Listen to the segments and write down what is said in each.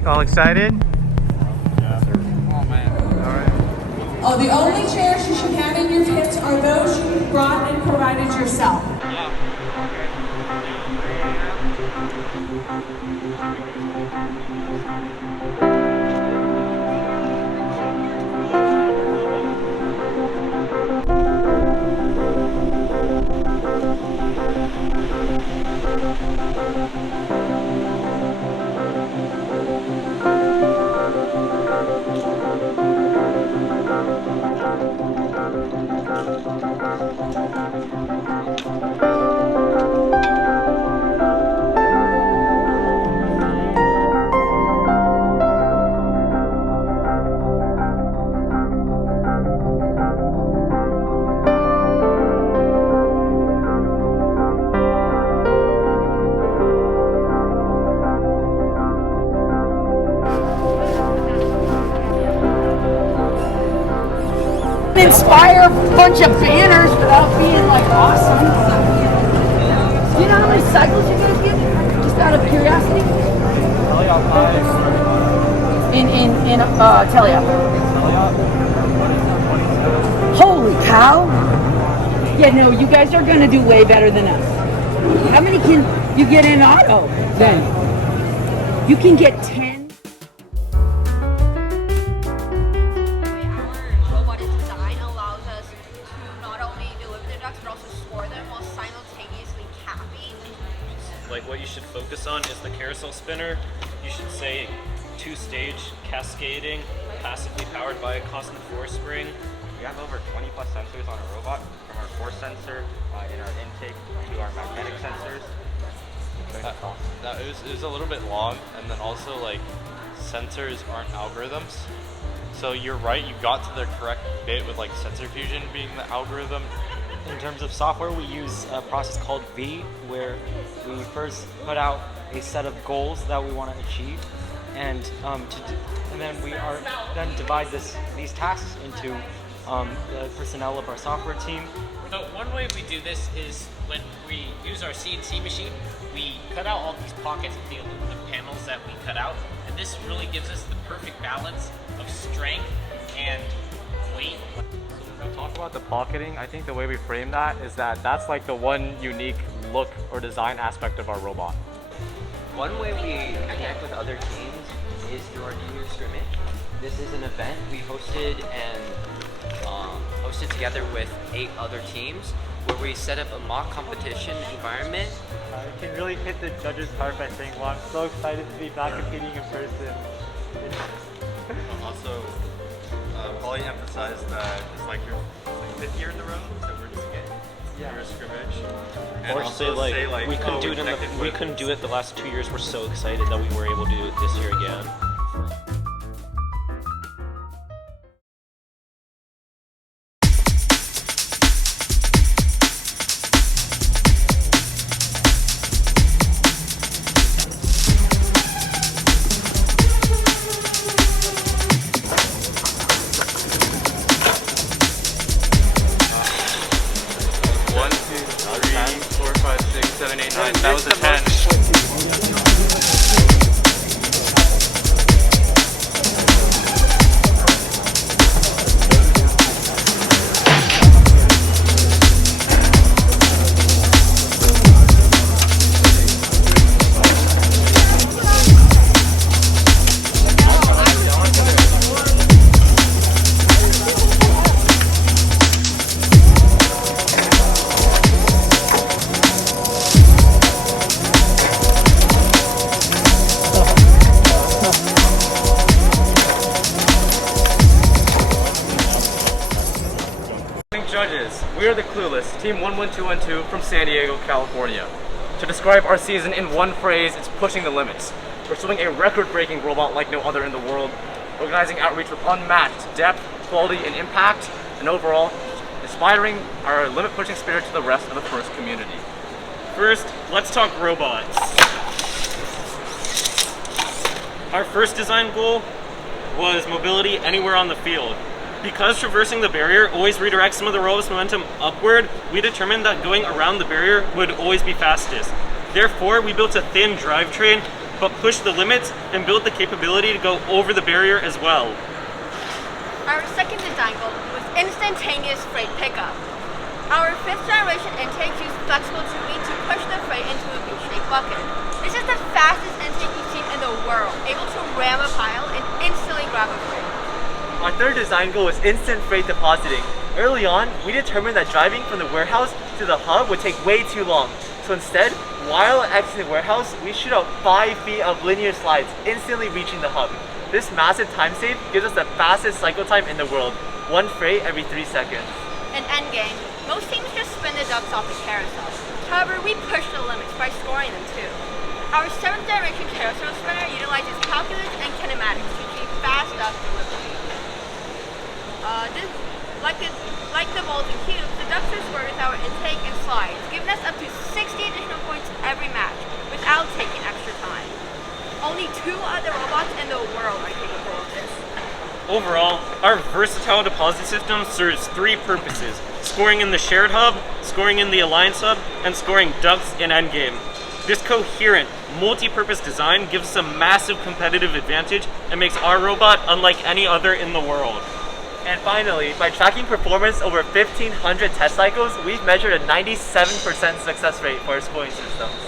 all excited? Yeah. Oh man. Oh, the only chairs you should have in your pits are those you brought and provided yourself. Inspire a bunch of banners without being like awesome. Do you know how many cycles you guys get? Just out of curiosity. Teliop High In Teliop. Teliop? What is it? 27? Holy cow! Yeah, no, you guys are gonna do way better than us. How many can you get in auto then? You can get 10. Like what you should focus on is the carousel spinner. You should say 2-stage cascading, passively powered by a constant force spring. We have over 20 plus sensors on a robot, from our force sensor in our intake to our magnetic sensors. It was a little bit long, and then also like sensors aren't algorithms. So you're right, you got to the correct bit with like sensor fusion being the algorithm. In terms of software, we use a process called V, where we first put out a set of goals that we want to achieve, and then we divide these tasks into the personnel of our software team. So one way we do this is when we use our CNC machine, we cut out all these pockets of the aluminum panels that we cut out, and this really gives us the perfect balance of strength and weight. Talk about the pocketing. I think the way we frame that is that that's like the one unique look or design aspect of our robot. One way we connect with other teams is through our New Year's scrimmage. This is an event we hosted together with 8 other teams, where we set up a mock competition environment. You can really hit the judges' heart by saying, well, I'm so excited to be back competing in person. Also, Polly emphasized that it's like your 5th year in a row that we're doing it. Your scrimmage. And Or say like we couldn't do it the last 2 years. We're so excited that we were able to do it this year again. That was a 10. Judges, we are the Clueless, Team 11212 from San Diego, California. To describe our season in one phrase, it's pushing the limits. Pursuing a record-breaking robot like no other in the world, organizing outreach with unmatched depth, quality, and impact, and overall, inspiring our limit-pushing spirit to the rest of the FIRST community. First, let's talk robots. Our first design goal was mobility anywhere on the field. Because traversing the barrier always redirects some of the robot's momentum upward, we determined that going around the barrier would always be fastest. Therefore, we built a thin drivetrain but push the limits and build the capability to go over the barrier as well. Our second design goal was instantaneous freight pickup. Our fifth generation intakes use flexible tubing to push the freight into a V-shaped bucket. This is the fastest intake machine in the world, able to ram a pile and instantly grab a freight. Our third design goal was instant freight depositing. Early on, we determined that driving from the warehouse to the hub would take way too long. So instead, while exiting the warehouse, we shoot out 5 feet of linear slides, instantly reaching the hub. This massive time save gives us the fastest cycle time in the world, 1 freight every 3 seconds. In endgame, most teams just spin the ducks off the carousel. However, we push the limits by scoring them too. Our 7th generation carousel spinner utilizes calculus and kinematics to achieve fast duck delivery. Like the balls and cubes, the ducks are scored with our intake and slides, giving us up to 60 additional points every match without taking extra time. Only 2 other robots in the world are capable of this. Overall, our versatile deposit system serves 3 purposes: scoring in the shared hub, scoring in the alliance hub, and scoring ducks in endgame. This coherent, multi-purpose design gives us a massive competitive advantage and makes our robot unlike any other in the world. And finally, by tracking performance over 1,500 test cycles, we've measured a 97% success rate for our scoring systems.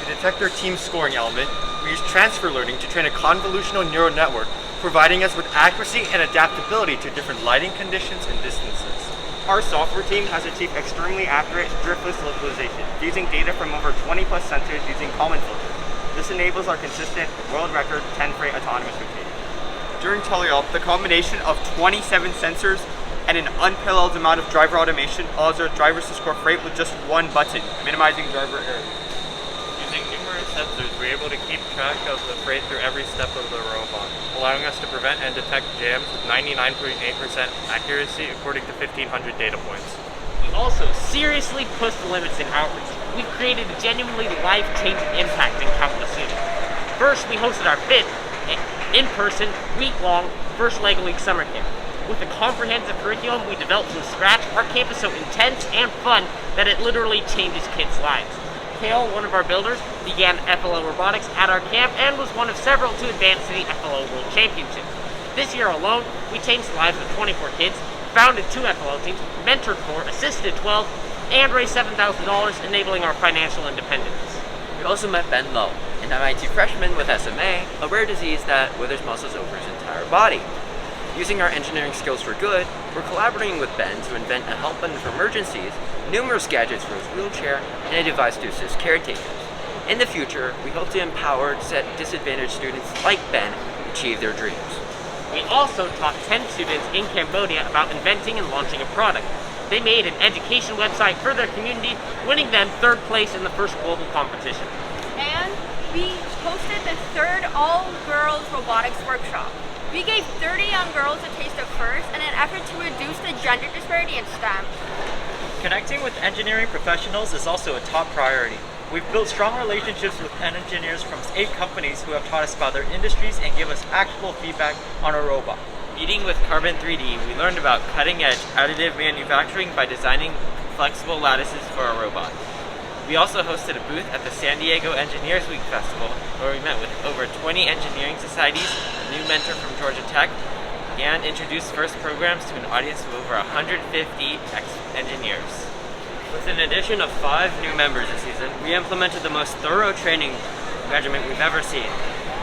To detect our team's scoring element, we use transfer learning to train a convolutional neural network, providing us with accuracy and adaptability to different lighting conditions and distances. Our software team has achieved extremely accurate driftless localization, using data from over 20 plus sensors using Kalman filters. This enables our consistent world record 10 freight autonomous rotation. During teleop, the combination of 27 sensors and an unparalleled amount of driver automation allows our drivers to score freight with just 1 button, minimizing driver error. Using numerous sensors, we're able to keep track of the freight through every step of the robot, allowing us to prevent and detect jams with 99.8% accuracy according to 1,500 data points. We also seriously push the limits in outreach. We've created a genuinely life-changing impact in countless students. First, we hosted our 5th in-person, week-long First LEGO League summer camp. With a comprehensive curriculum we developed from scratch, our camp is so intense and fun that it literally changes kids' lives. Kale, one of our builders, began FLO robotics at our camp and was one of several to advance to the FLO World Championship. This year alone, we changed the lives of 24 kids, founded 2 FLO teams, mentored 4, assisted 12, and raised $7,000, enabling our financial independence. We also met Ben Lowe, an MIT freshman with SMA, a rare disease that withers muscles over his entire body. Using our engineering skills for good, we're collaborating with Ben to invent a help button for emergencies, numerous gadgets for his wheelchair, and a device to assist caretakers. In the future, we hope to empower disadvantaged students like Ben achieve their dreams. We also taught 10 students in Cambodia about inventing and launching a product. They made an education website for their community, winning them 3rd place in the first global competition. And we hosted the 3rd all-girls robotics workshop. We gave 30 young girls a taste of first in an effort to reduce the gender disparity in STEM. Connecting with engineering professionals is also a top priority. We've built strong relationships with engineers from 8 companies who have taught us about their industries and give us actual feedback on our robot. Meeting with Carbon 3D, we learned about cutting-edge additive manufacturing by designing flexible lattices for our robot. We also hosted a booth at the San Diego Engineers Week Festival, where we met with over 20 engineering societies, a new mentor from Georgia Tech, and introduced FIRST programs to an audience of over 150 engineers. With an addition of 5 new members this season, we implemented the most thorough training regimen we've ever seen.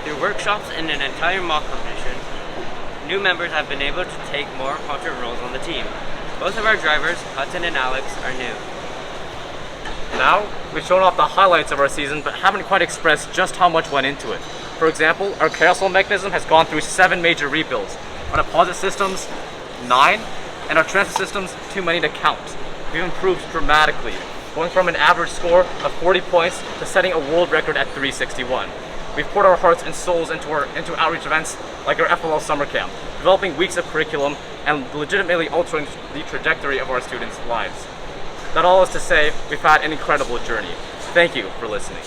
Through workshops and an entire mock competition, new members have been able to take more important roles on the team. Both of our drivers, Hudson and Alex, are new. Now, we've shown off the highlights of our season, but haven't quite expressed just how much went into it. For example, our carousel mechanism has gone through 7 major rebuilds. Our deposit systems, 9, and our transfer systems, too many to count. We've improved dramatically, going from an average score of 40 points to setting a world record at 361. We've poured our hearts and souls into outreach events like our FLL summer camp, developing weeks of curriculum and legitimately altering the trajectory of our students' lives. That all is to say, we've had an incredible journey. Thank you for listening.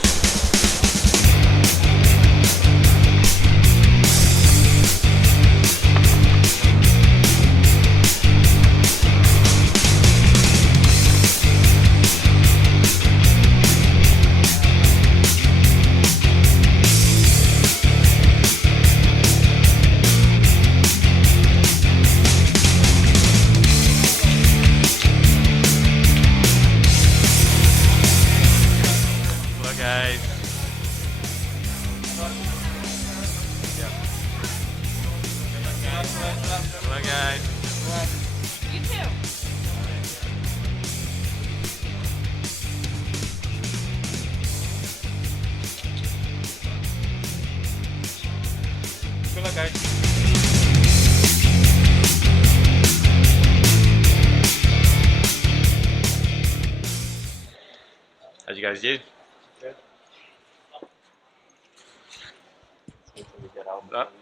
How'd you guys do? Good. Up.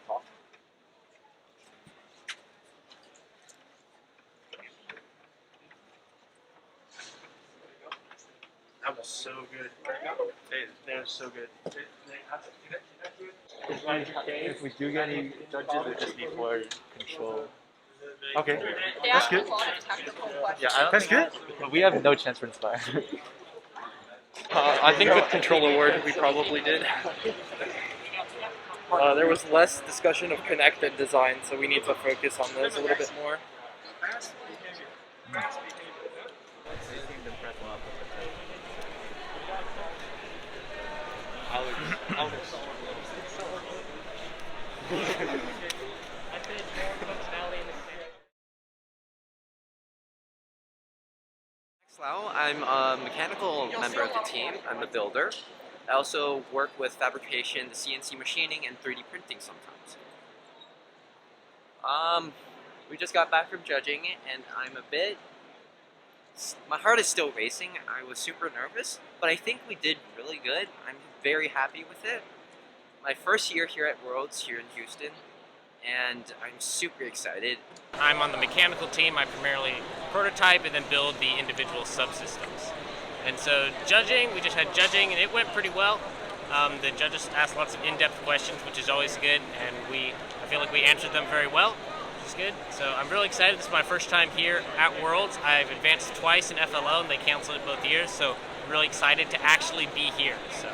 That was so good. That was so good. If we do get any judges, we just need more control. Okay, They that's asked good. a lot of technical questions. Yeah, I don't That's think, good. but we have no chance for Inspire. I think with Control Award, we probably did. There was less discussion of Connect and design, so we need to focus on those a little bit more. Well, I'm a mechanical member of the team. I'm a builder. I also work with fabrication, the CNC machining, and 3D printing sometimes. We just got back from judging, and I'm a bit... My heart is still racing. I was super nervous, but I think we did really good. I'm very happy with it. My first year here at Worlds here in Houston, and I'm super excited. I'm on the mechanical team. I primarily prototype and then build the individual subsystems. And so judging, we just had judging and it went pretty well. The judges asked lots of in-depth questions, which is always good, and I feel like we answered them very well, which is good. So I'm really excited. This is my first time here at Worlds. I've advanced twice in FLO and they canceled it both years, so I'm really excited to actually be here. So.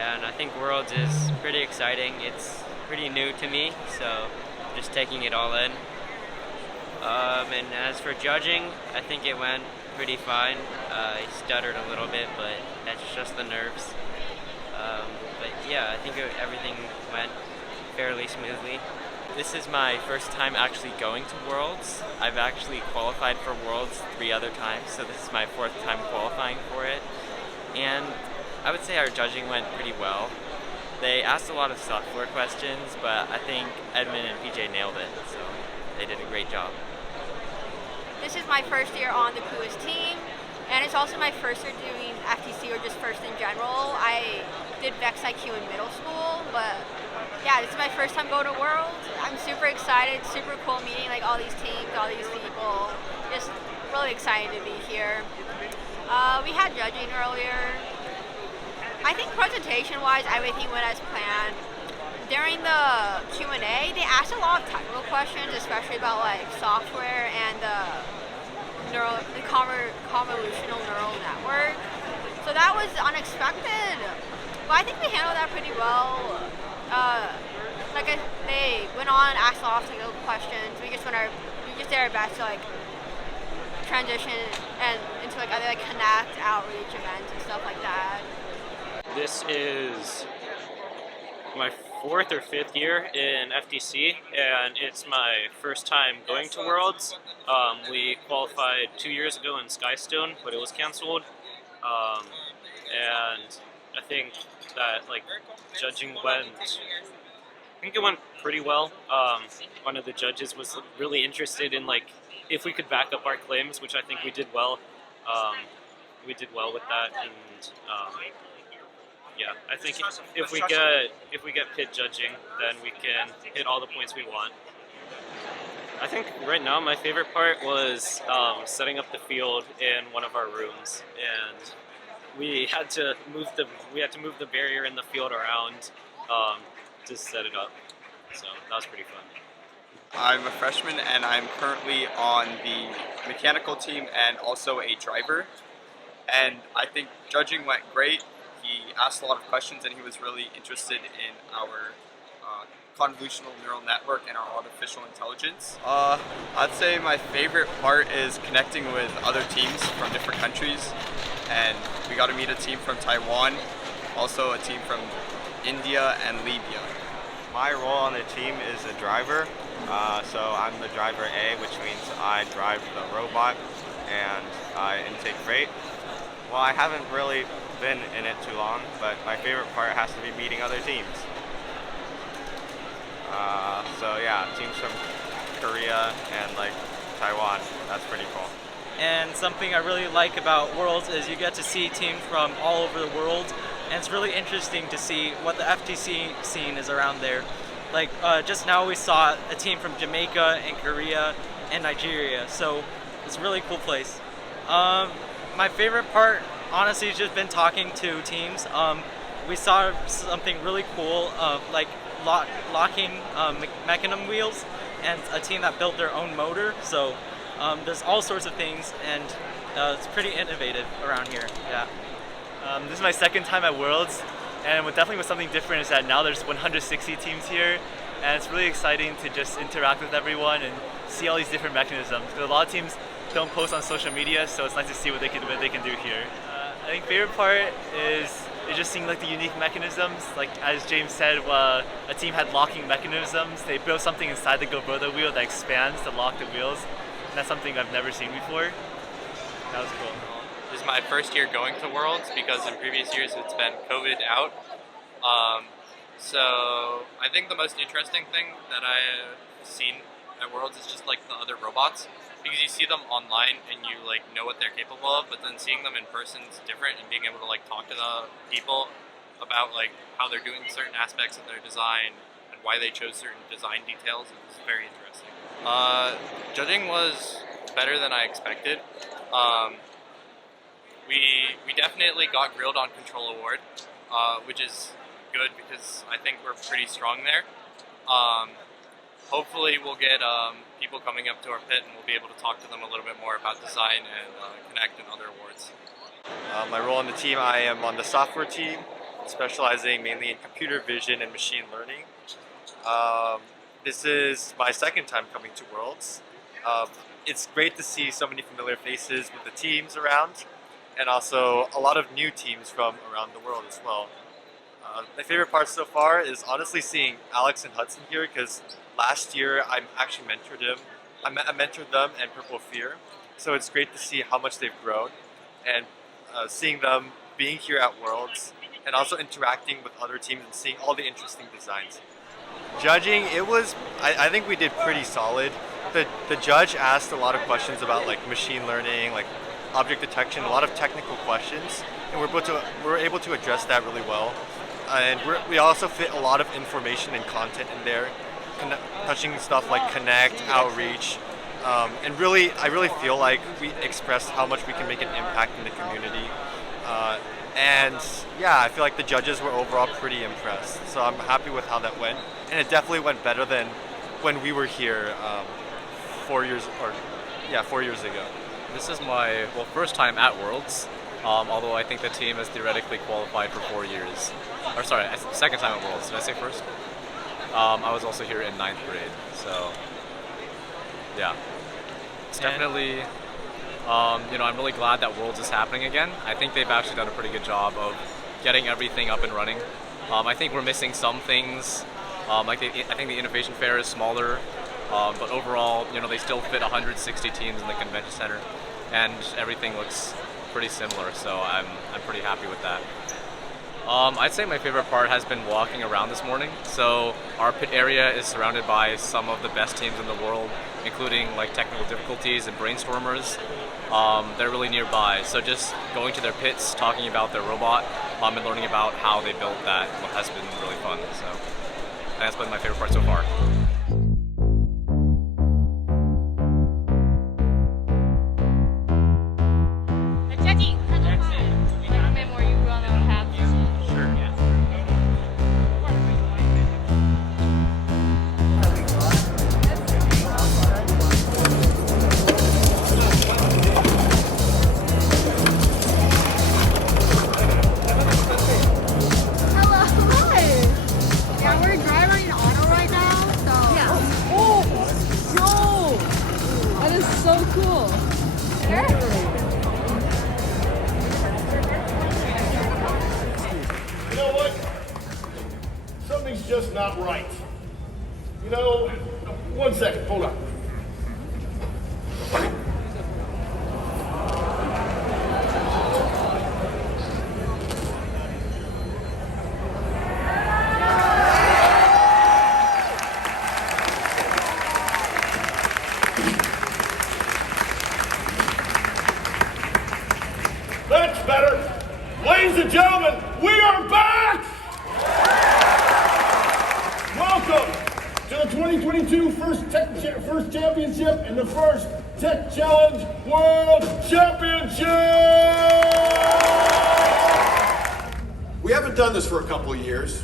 And I think Worlds is pretty exciting. It's pretty new to me, so just taking it all in. And as for judging, I think it went pretty fine. I stuttered a little bit, but that's just the nerves. But yeah, I think everything went fairly smoothly. This is my first time actually going to Worlds. I've actually qualified for Worlds 3 other times, so this is my 4th time qualifying for it. And I would say our judging went pretty well. They asked a lot of software questions, but I think Edmund and PJ nailed it, so they did a great job. This is my first year on the Clueless team, and it's also my first year doing FTC or just first in general. I did Vex IQ in middle school, but yeah, this is my first time going to Worlds. I'm super excited, super cool meeting like all these teams, all these people. Just really excited to be here. We had judging earlier. I think presentation-wise, everything went as planned. During the Q&A, they asked a lot of technical questions, especially about like software and the convolutional neural network. So that was unexpected, but I think we handled that pretty well. They went on, asked a lot of technical questions. We just did our best to like transition and into like other like Connect, outreach events and stuff like that. This is my 4th or 5th year in FTC, and it's my first time going to Worlds. We qualified 2 years ago in Skystone, but it was canceled. And I think that like judging it went pretty well. One of the judges was really interested in like if we could back up our claims, which I think we did well. We did well with that, and yeah, I think if we get pit judging, then we can hit all the points we want. I think right now my favorite part was setting up the field in one of our rooms, and we had to move the barrier in the field around to set it up. So that was pretty fun. I'm a freshman and I'm currently on the mechanical team and also a driver. And I think judging went great. He asked a lot of questions and he was really interested in our convolutional neural network and our artificial intelligence. I'd say my favorite part is connecting with other teams from different countries. And we got to meet a team from Taiwan, also a team from India and Libya. My role on the team is a driver. So I'm the driver A, which means I drive the robot and I intake freight. Well, I haven't really been in it too long, but my favorite part has to be meeting other teams. So yeah, teams from Korea and like Taiwan. That's pretty cool. And something I really like about Worlds is you get to see teams from all over the world, and it's really interesting to see what the FTC scene is around there. Like just now we saw a team from Jamaica and Korea and Nigeria, so it's a really cool place. My favorite part, honestly, has just been talking to teams. We saw something really cool, like locking mechanism wheels, and a team that built their own motor. So there's all sorts of things, and it's pretty innovative around here. Yeah. This is my second time at Worlds, and what definitely was something different is that now there's 160 teams here, and it's really exciting to just interact with everyone and see all these different mechanisms. Because a lot of teams don't post on social media, so it's nice to see what they can do here. I think favorite part is just seeing like the unique mechanisms. Like as James said, a team had locking mechanisms. They built something inside the Gobodo wheel that expands to lock the wheels. And that's something I've never seen before. That was cool. This is my first year going to Worlds because in previous years it's been COVID out. So I think the most interesting thing that I've seen at Worlds is just like the other robots, because you see them online and you like know what they're capable of, but then seeing them in person is different, and being able to like talk to the people about like how they're doing certain aspects of their design and why they chose certain design details is very interesting. Judging was better than I expected. We definitely got grilled on Control Award, which is good because I think we're pretty strong there. Hopefully we'll get people coming up to our pit and we'll be able to talk to them a little bit more about design and Connect and other awards. My role on the team, I am on the software team, specializing mainly in computer vision and machine learning. This is my second time coming to Worlds. It's great to see so many familiar faces with the teams around, and also a lot of new teams from around the world as well. My favorite part so far is honestly seeing Alex and Hudson here, because last year I actually mentored him. I mentored them and Purple Fear, so it's great to see how much they've grown, and seeing them being here at Worlds and also interacting with other teams and seeing all the interesting designs. Judging, I think we did pretty solid. The judge asked a lot of questions about like machine learning, like object detection, a lot of technical questions, and we're able to address that really well. And we also fit a lot of information and content in there, touching stuff like Connect, Outreach, and I really feel like we expressed how much we can make an impact in the community. And yeah, I feel like the judges were overall pretty impressed. So I'm happy with how that went, and it definitely went better than when we were here 4 years ago. This is my first time at Worlds. Although I think the team has theoretically qualified for 4 years. Or sorry, second time at Worlds. Did I say first? I was also here in 9th grade, so yeah. It's definitely, I'm really glad that Worlds is happening again. I think they've actually done a pretty good job of getting everything up and running. I think we're missing some things. I think the Innovation Fair is smaller, but overall, they still fit 160 teams in the convention center, and everything looks pretty similar, so I'm pretty happy with that. I'd say my favorite part has been walking around this morning. So our pit area is surrounded by some of the best teams in the world, including like Technical Difficulties and Brainstormers. They're really nearby, so just going to their pits, talking about their robot, and learning about how they built that has been really fun. So that's been my favorite part so far. Just not right. One second, hold on. Championship and the first Tech Challenge World Championship! We haven't done this for a couple of years,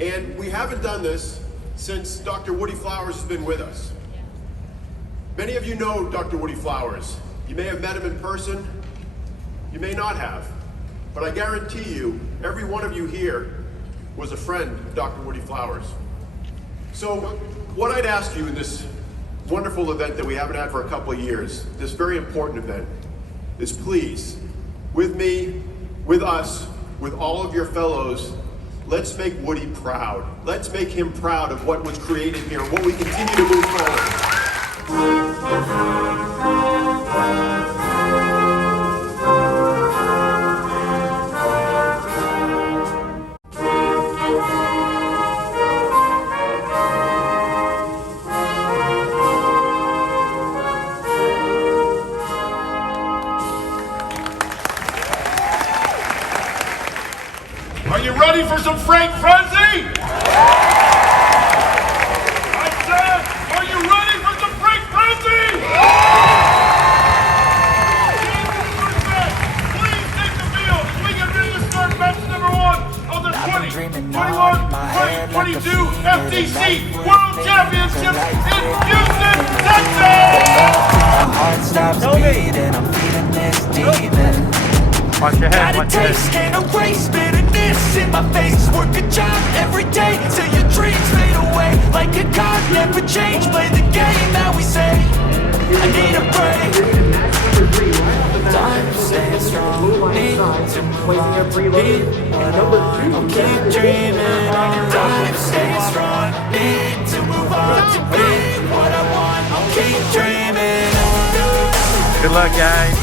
and we haven't done this since Dr. Woody Flowers has been with us. Many of you know Dr. Woody Flowers. You may have met him in person, you may not have, but I guarantee you, every one of you here was a friend of Dr. Woody Flowers. So what I'd ask you in this wonderful event that we haven't had for a couple of years, this very important event, is please, with me, with us, with all of your fellows, let's make Woody proud. Let's make him proud of what was created here, what we continue to move forward. Are you ready for some Frank Frenzy? I said, are you ready for some Frank Frenzy? Please take the field. We get ready to start match number 1 of the 2021-2022 FTC World Championship in Houston, Texas! Tell me. Watch your head, watch your head. In my face, work a job every day till your dreams fade away. Like a card, never change. Play the game that we say. I need a break. Match number 3, right off the bat, technical difficulty on the blue line side, placing their preloaded. And number 2, Chad is Stay strong, need to move on. Be what I want, I'll keep dreaming. Good luck, guys.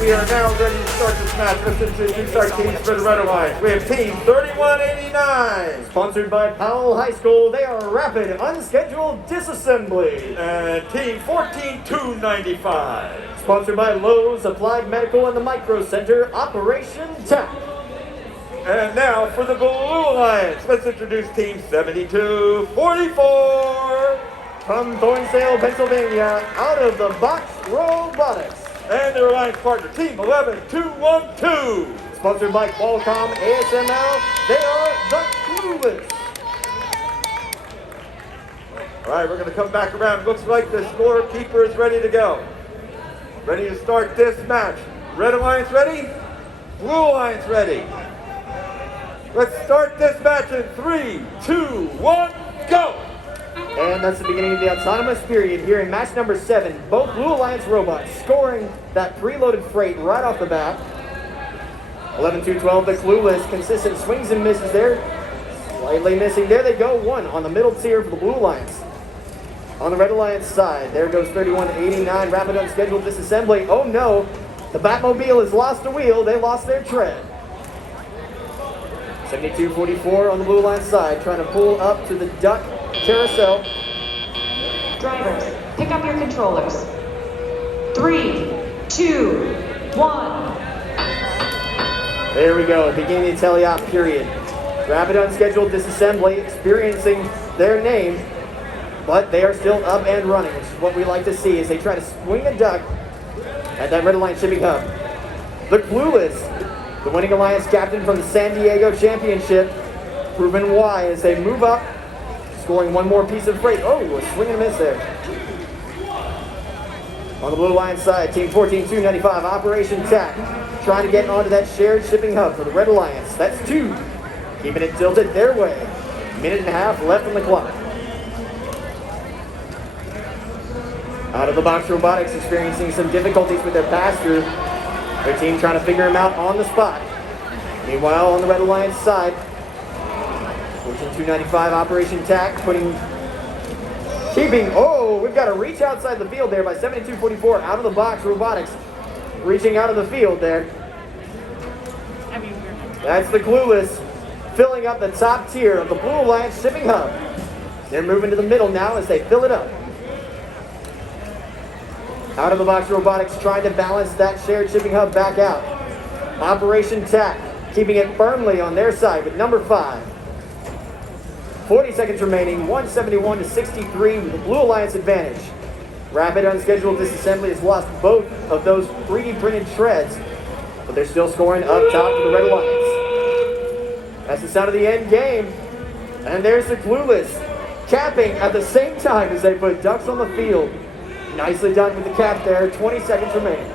We are now ready to start this match. Let's introduce our teams for the Red Alliance. We have Team 3189, sponsored by Powell High School. They are Rapid Unscheduled Disassembly. And Team 14295, sponsored by Lowe's Applied Medical and the Micro Center, Operation TAP. And now for the Blue Alliance, let's introduce Team 7244 from Thornsdale, Pennsylvania, Out of the Box Robotics. And their alliance partner, Team 11212, sponsored by Qualcomm ASML. They are the Clueless. All right, we're going to come back around. Looks like the scorekeeper is ready to go. Ready to start this match. Red Alliance ready? Blue Alliance ready. Let's start this match in 3, 2, 1, go! And that's the beginning of the autonomous period here in match number 7. Both Blue Alliance robots scoring that preloaded freight right off the bat. 11-2-12, the Clueless, consistent swings and misses there. Slightly missing. There they go, 1 on the middle tier for the Blue Alliance. On the Red Alliance side, there goes 3189, Rapid Unscheduled Disassembly. Oh no, the Batmobile has lost a wheel. They lost their tread. 7244 on the Blue Alliance side, trying to pull up to the duck carousel. Drivers, pick up your controllers. 3, 2, 1. There we go, beginning the teleop period. Rapid Unscheduled Disassembly experiencing their name, but they are still up and running, which is what we like to see as they try to swing a duck at that Red Alliance shipping hub. The Clueless, the winning alliance captain from the San Diego Championship, proven why as they move up, scoring one more piece of freight. Oh, a swing and a miss there. On the Blue Alliance side, Team 14295, Operation TAC, trying to get onto that shared shipping hub for the Red Alliance. That's 2, keeping it tilted their way. Minute and a half left on the clock. Out of the box robotics experiencing some difficulties with their pass-through. Their team trying to figure him out on the spot. Meanwhile, on the Red Alliance side, 14295 Operation TAC keeping, oh, we've got a reach outside the field there by 7244, out of the box robotics, reaching out of the field there. That's the Clueless, filling up the top tier of the Blue Alliance shipping hub. They're moving to the middle now as they fill it up. Out of the box robotics trying to balance that shared shipping hub back out. Operation TAC keeping it firmly on their side with number 5. 40 seconds remaining, 171 to 63 with the Blue Alliance advantage. Rapid unscheduled disassembly has lost both of those 3D printed shreds, but they're still scoring up top for the Red Alliance. That's the sound of the end game. And there's the Clueless, capping at the same time as they put ducks on the field. Nicely done with the cap there, 20 seconds remaining.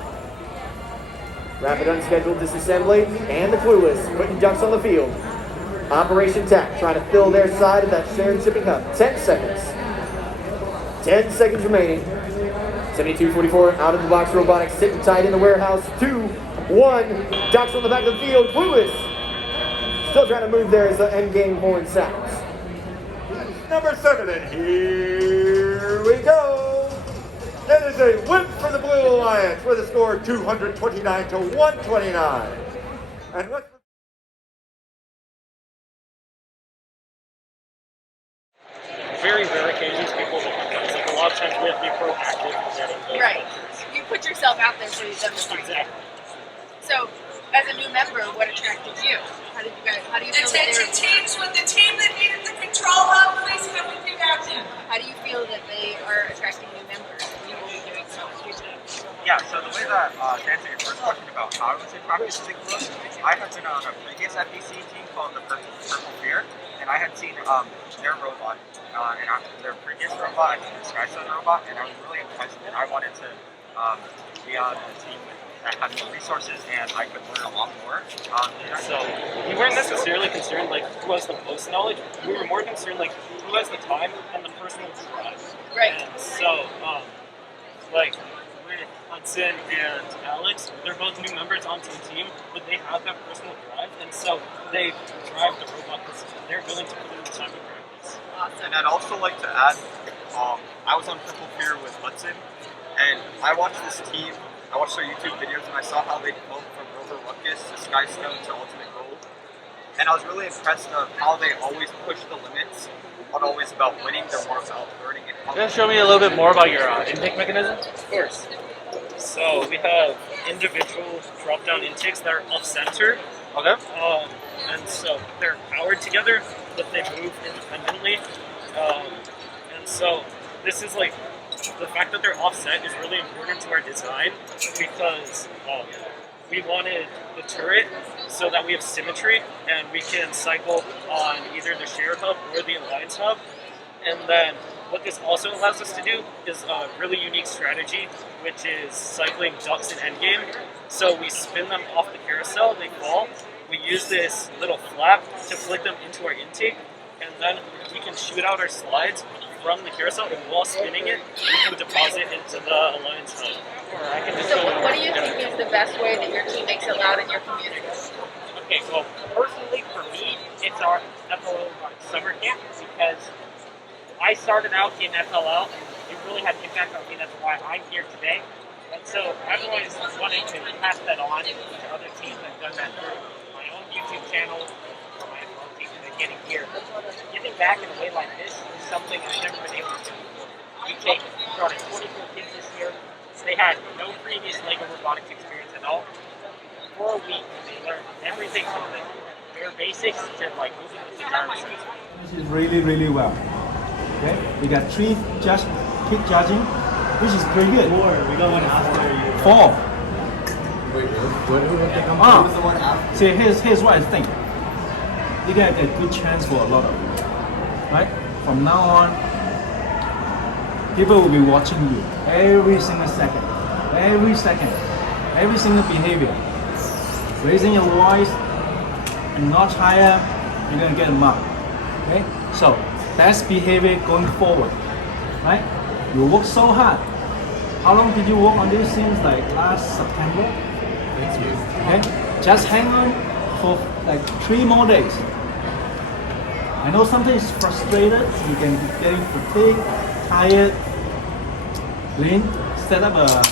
Rapid unscheduled disassembly and the Clueless putting ducks on the field. Operation TAC trying to fill their side of that shared shipping hub. 10 seconds. 10 seconds remaining. 72-44 out of the box robotics sitting tight in the warehouse. 2-1. Ducks on the back of the field. Clueless still trying to move there as the end game horn sounds. Number 7, and here we go. It is a win for the Blue Alliance with a score 229 to 129. And let's very rare occasions people will come down. It's like a lot of times we have to be proactive in getting the Right. You put yourself out there for them to find. Exactly. So, as a new member, what attracted you? How do you feel that Attention teams, with the team that needed the control hub, please come with you guys in. How do you feel that they are attracting new members and you will be doing so in the future? Yeah, so the way that, to answer your first question about how I was in practice with Clueless, I had been on a previous FTC team called the Purple Fear, and I had seen their robot, and their previous robot, I think the Skystone robot, and I was really impressed, and I wanted to be on a team that had more resources, and I could learn a lot more. So we weren't necessarily concerned like who has the most knowledge. We were more concerned like who has the time and the personal drive. Right. And so like with Hudson and Alex, they're both new members onto the team, but they have that personal drive, and so they drive the robot because they're willing to put in the time to practice. Awesome. And I'd also like to add, I was on Purple Fear with Hudson, and I watched this team. I watched their YouTube videos and I saw how they developed from Rover Ruckus to Skystone to Ultimate Gold. And I was really impressed of how they always push the limits, not always about winning, they're more about learning and Can you show me a little bit more about your intake mechanism? Of course. So we have individual drop-down intakes that are off-center. Okay. And so they're powered together, but they move independently. And so this is like, the fact that they're offset is really important to our design because we wanted the turret so that we have symmetry and we can cycle on either the shared hub or the alliance hub. And then what this also allows us to do is a really unique strategy, which is cycling ducks in endgame. So we spin them off the carousel, they fall. We use this little flap to flick them into our intake, and then we can shoot out our slides from the carousel, and while spinning it, we can deposit into the alliance hub. Or I can just So what do you think is the best way that your team makes it loud in your community? Okay, well, personally for me, it's our FLL summer camp because I started out in FLL and it really had an impact on me. That's why I'm here today. And so I've always wanted to pass that on to other teams. I've done that through my own YouTube channel, or my FLL team, and then getting here. Giving back in a way like this is something I've never been able to do. We started 24 kids this year. They had no previous LEGO robotics experience at all. For a week, they learned everything from the bare basics to like moving with the gyrosphere. This is really well. Okay, we got 3 kid judging, which is pretty good. 4. We got one after you. 4. Wait, see, here's what I think. You get a good chance for a lot of you, right? From now on, people will be watching you every single second, every single behavior. Raising your voice a notch higher, you're gonna get a mark. Okay? So best behavior going forward. Right? You work so hard. How long did you work on this since like last September? Okay? Just hang on for like 3 more days. I know something is frustrated, you can be getting fatigued, tired. Lynn set up a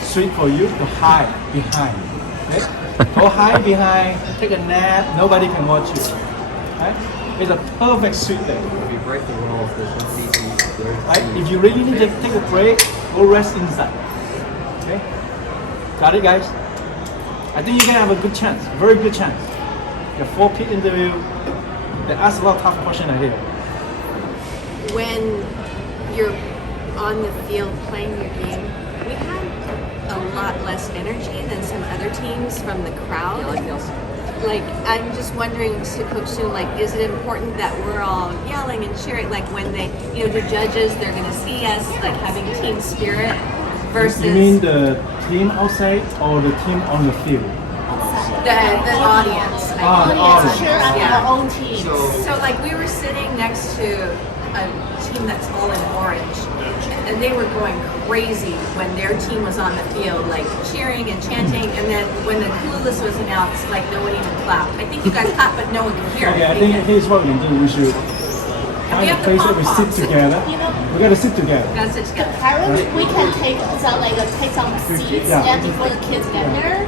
suite for you to hide behind. Okay? Go hide behind, take a nap, nobody can watch you. right? It's a perfect sweet day. If we break the rules, there's no FTC. Right? If you really need to take a break, go rest inside. Okay? Got it, guys? I think you're gonna have a good chance, very good chance. A 4-peat interview. They ask a lot of tough questions I hear. When you're on the field playing your game, we have a lot less energy than some other teams from the crowd. Like, I'm just wondering, Coach Sue, like, is it important that we're all yelling and cheering? Like, when they, the judges, they're going to see us, like, having team spirit versus... You mean the team outside or the team on the field? The audience. The audience. Cheer on Yeah. their own team. So, like, we were sitting next to a team that's all in orange, and they were going crazy when their team was on the field, like cheering and chanting, and then when the Clueless was announced, like no one even clapped. I think you guys clapped, but no one could hear. Okay, I think here's what we can do. We should find a place that we sit together. We gotta sit together. The parents, we can take some seats and before the kids get there.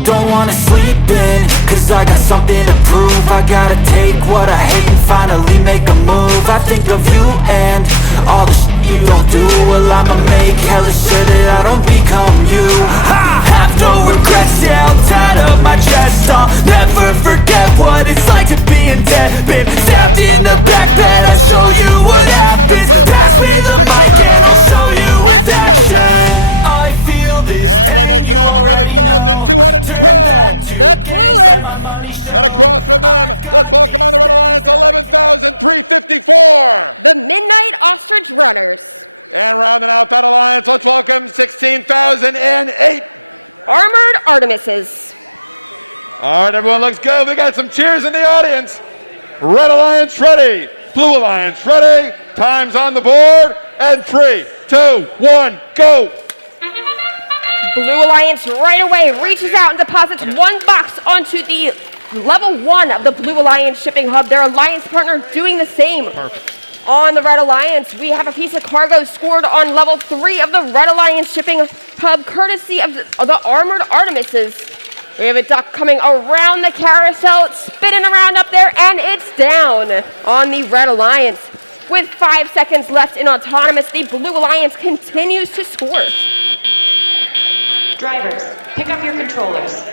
Don't wanna sleep in, cause I got something to prove. I gotta take what I hate and finally make a move. I think of you and all the shit you don't do. Well, I'ma make hella sure that I don't become you. Have no regrets, yeah, I'll tie up my chest. I'll never forget what it's like to be in debt. Been stabbed in the back, on the blue line, their team number 12,611. Technova. And right next to them, 11,212. The Clueless. And across from them, let's welcome on the Red Alliance, 11,354. The Midnight Ostrich Runners. And rounding out that alliance, let's welcome 16,008. Armored Artemises. All right, everyone looks good. We got some cheers in the audience. Red Alliance ready. Blue Alliance ready. Time's on the board. And 3, 2, 1, go. Blue Alliance right away reaches out and deposits one box onto the level 1 of the Blue Alliance shipping hub. Their alliance partner doing the same. Perfect. On the Red Alliance, we have a piece of cargo scored on level 3 of the Red Alliance shipping hub, courtesy of the Armored Artemises. We have a duck coming around the carousel, it's spinning around up there, and it's down on the Red Alliance. With 5 seconds left in Autonomous, the Blue Alliance continues to score. Drivers, pick up your controllers.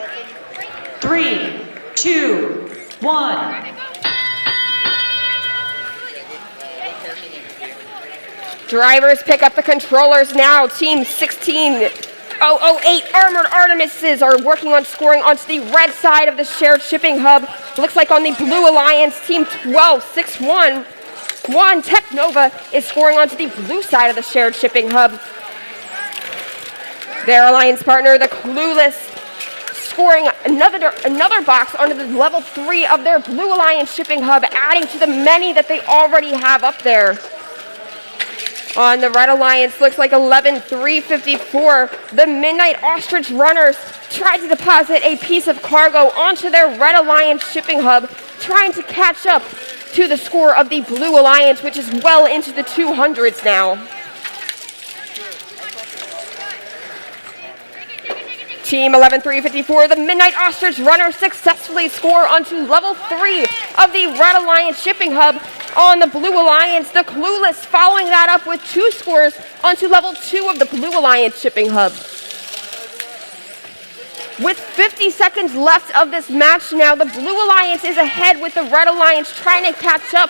3, 2, 1. Drivers pick up the controllers now. Team 16008 Armored Artemises are working on scoring onto the red side of the shared shipping hub. Looks like on the Blue Alliance, Team 12611 Technova is scoring onto the blue side of the shared shipping hub. Their alliance partner, the Clueless, scoring another box onto the level 3 of their Blue Alliance shipping hub, adding to the many that they already have up there. On the Red Alliance, looks like 11,354. The Midnight Ostrich Runners tried to deposit a piece of cargo onto their Red Alliance shipping hub, trying to catch up to the score of the Blue Alliance, which is well into the 200s now. Team 11354, the Midnight Ostrich Runners successfully score onto level 3 of the Red Alliance shipping hub. On the Blue Alliance, the Clueless following that up with 2 scores onto level 2 of the Blue Alliance shipping hub. With 50 seconds left of this match now, the Blue Alliance is ahead with the Red Alliance trying to catch up.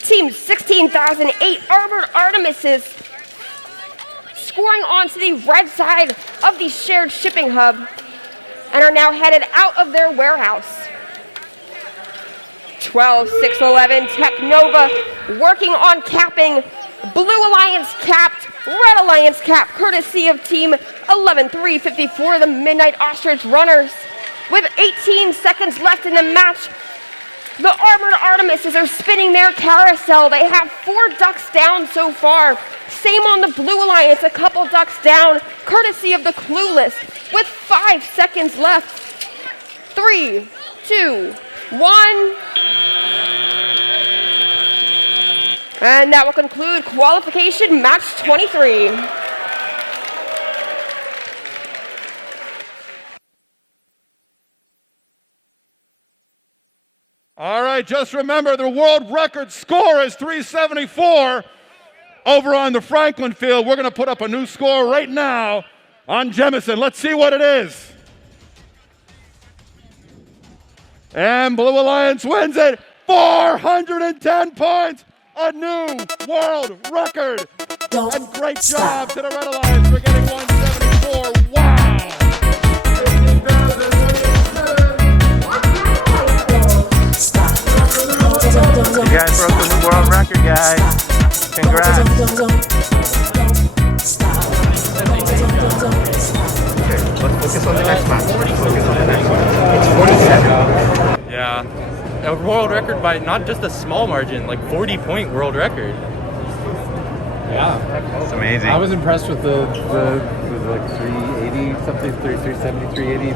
Team 16008 Armored Artemises scoring onto the red side of the shared shipping hub and are now headed out of their warehouse. 12611 Technova working on capping. Blue Alliance capped, Red Alliance capped, courtesy of Team 11354, the Midnight Ostrich Runners. With 18 seconds left in the match, the Armored Artemises are spinning their carousel. They have 4 ducks down so far. Same on the Blue Alliance, a couple ducks down, courtesy of the Clueless. With 5 seconds left. 3, 2, 1. And that will conclude qualification match 23. All right, just remember the world record score is 374 over on the Franklin field. We're going to put up a new score right now on Jemison. Let's see what it is. And Blue Alliance wins it, 410 points, a new world record. And great job to the Red Alliance for getting 174. Wow! 18,000. You guys broke the new world record, guys. Congrats. Yeah, a world record by not just a small margin, like 40-point world record. Yeah, that's amazing. I was impressed with the 380 something, 370, 380.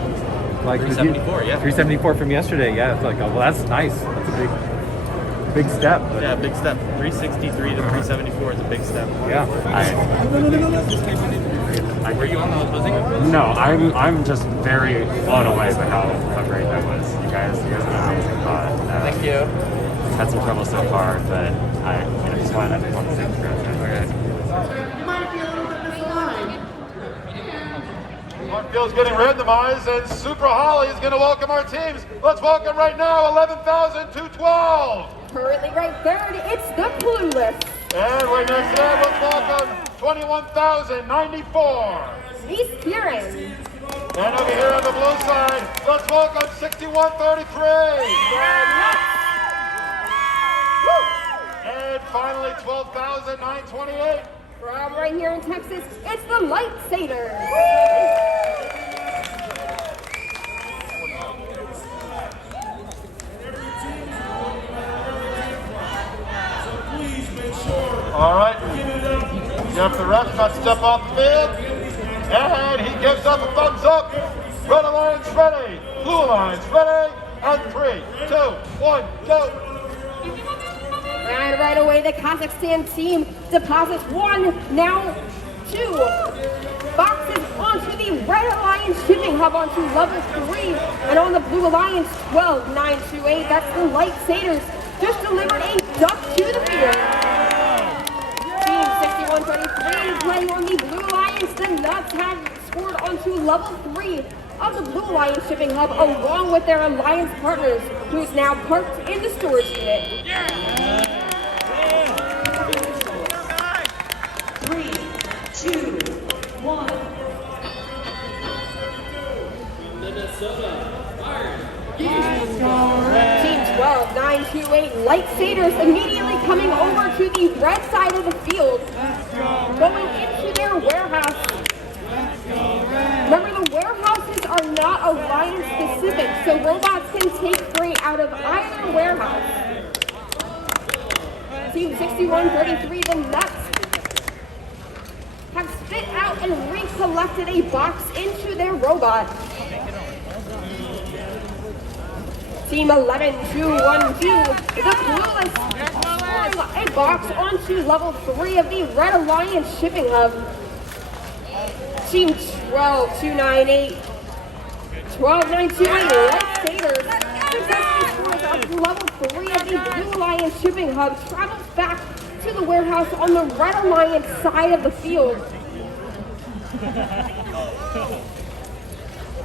Like 374, yeah. 374 from yesterday. Yeah, it's like, oh, well, that's nice. That's a big step. But Yeah, big step. 363 to 374 is a big step. Yeah. Were you on the opposing? No, I'm just very blown away by how great that was. You guys did an amazing pod. Thank you. Had some trouble so far, but I just want to say congrats. Our field's getting randomized, and Super Holly is going to welcome our teams. Let's welcome right now 11,212. Currently ranked third, it's the Clueless. And right next to them, let's welcome 21,094. East Huron. And over here on the blue side, let's welcome 6133. And finally, 12,928. From right here in Texas, it's the Light Sailors. All right. Jeff the ref about to step off the field. And he gives them a thumbs up. Red Alliance ready. Blue Alliance ready. And 3, 2, 1, go. And right away, the Kazakhstan team deposits 1, now 2 boxes onto the Red Alliance shipping hub onto level 3. And on the Blue Alliance, 12,928. That's the Light Sailors. Just delivered a duck to the field. Team 6133 playing on the Blue Alliance. The Nuts have scored onto level 3 of the Blue Alliance shipping hub along with their alliance partners, who's now parked in the storage unit. 3, 2, 1. Team 12,928 Light Sailors immediately coming over to the red side of the field, going into their warehouse. Remember, the warehouses are not alliance specific, so robots can take freight out of either warehouse. Team 6133, the Nuts, have spit out and recollected a box into their robot. Team 11212, the Clueless, scoring a box onto level 3 of the Red Alliance shipping hub. Team 12298, 12928, Light Sailors, successfully scores up to level 3 of the Blue Alliance shipping hub, travels back to the warehouse on the Red Alliance side of the field.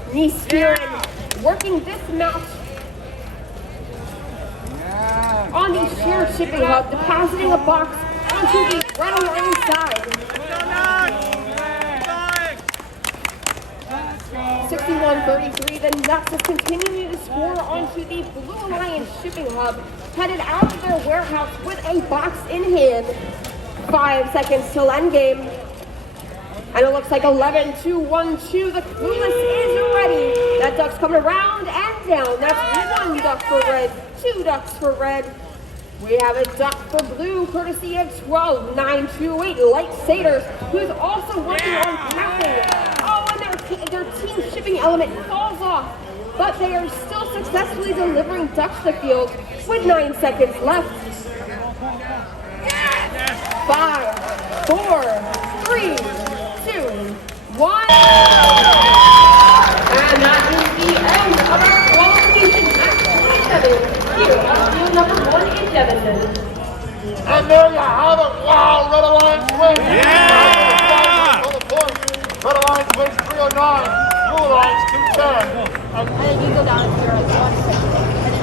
Niskirin working this match on the shared shipping hub, depositing a box onto the Red Alliance side. 6133, the Nuts is continuing to score onto the Blue Alliance shipping hub, headed out of their warehouse with a box in hand. 5 seconds till endgame. And it looks like 11-2-1-2. The Clueless is ready. That duck's coming around and down. That's 1 duck for red, 2 ducks for red. We have a duck for blue, courtesy of 12-928 Light Sailors, who's also working on packing. Oh, and their team shipping element falls off, but they are still successfully delivering ducks to the field with 9 seconds left. 5, 4, 3, 2, 1. And that is the end of our qualification match 27 here on field number 1 in Devonton. And there you have it. Wow, Red Alliance wins. Red Alliance wins 309. Blue Alliance 210. And you go down here as one second. And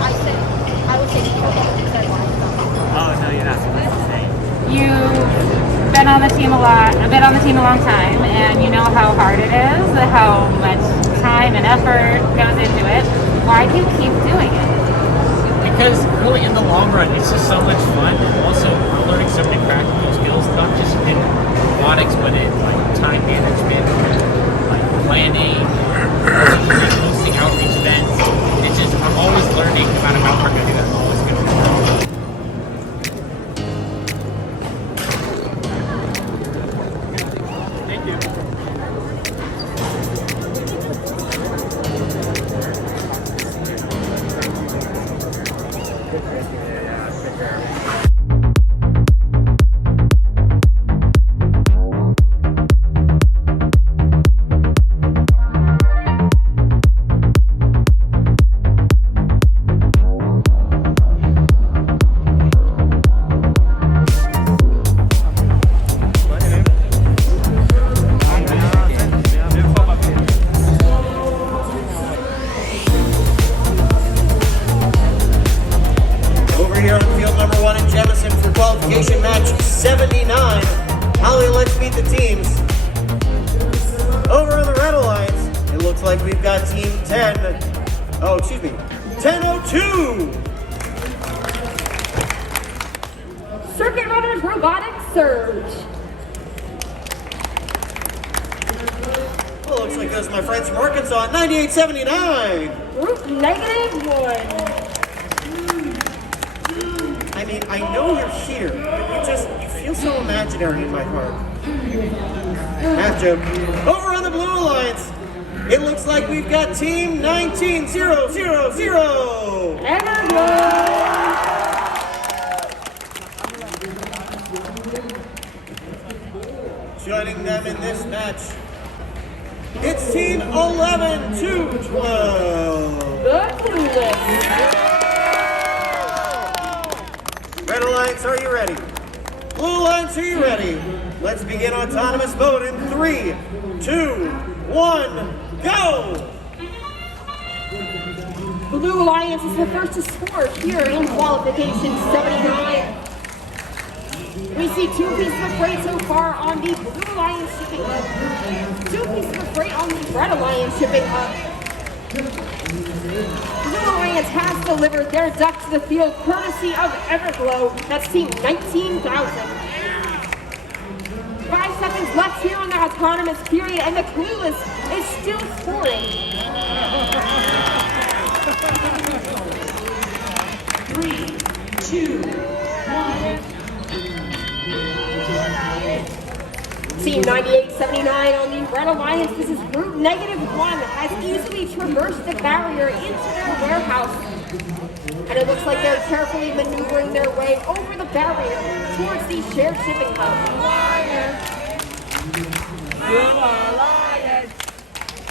I would say you shut up instead of lying about it. Oh, no, you're not supposed to say. You've been on the team a lot, a bit on the team a long time, and you know how hard it is, how much time and effort goes into it. Why do you keep doing it? Because really, in the long run, it's just so much fun, and also we're learning so many practical skills, not just in robotics, but in like time management, like planning, also like hosting outreach events. It's just I'm always learning no matter how hard I do it. I'm always going to learn. Qualification match 79. Holly, let's meet the teams. Over on the Red Alliance, it looks like we've got team 1002. Circuit Runners Robotics Surge. Well, looks like those are my friends from Arkansas at 9879. Group -1. I mean, I know you're here, but you feel so imaginary in my heart. Half joke. Over on the Blue Alliance, it looks like we've got team 19000. Joining them in this match, it's team 11212. The Clueless. Red Alliance, are you ready? Blue Alliance, are you ready? Let's begin autonomous mode in 3, 2, 1, go! Blue Alliance is the first to score here in qualification 79. We see 2 pieces of freight so far on the Blue Alliance shipping hub. 2 pieces of freight on the Red Alliance shipping hub. Blue Alliance has delivered their duck to the field courtesy of Everglow. That's team 19,000. 5 seconds left here in the autonomous period, and the Clueless is still scoring. 3, 2, 1. Team 9879 on the Red Alliance, this is Route -1, has easily traversed the barrier into their warehouse. And it looks like they're carefully maneuvering their way over the barrier towards the shared shipping hub.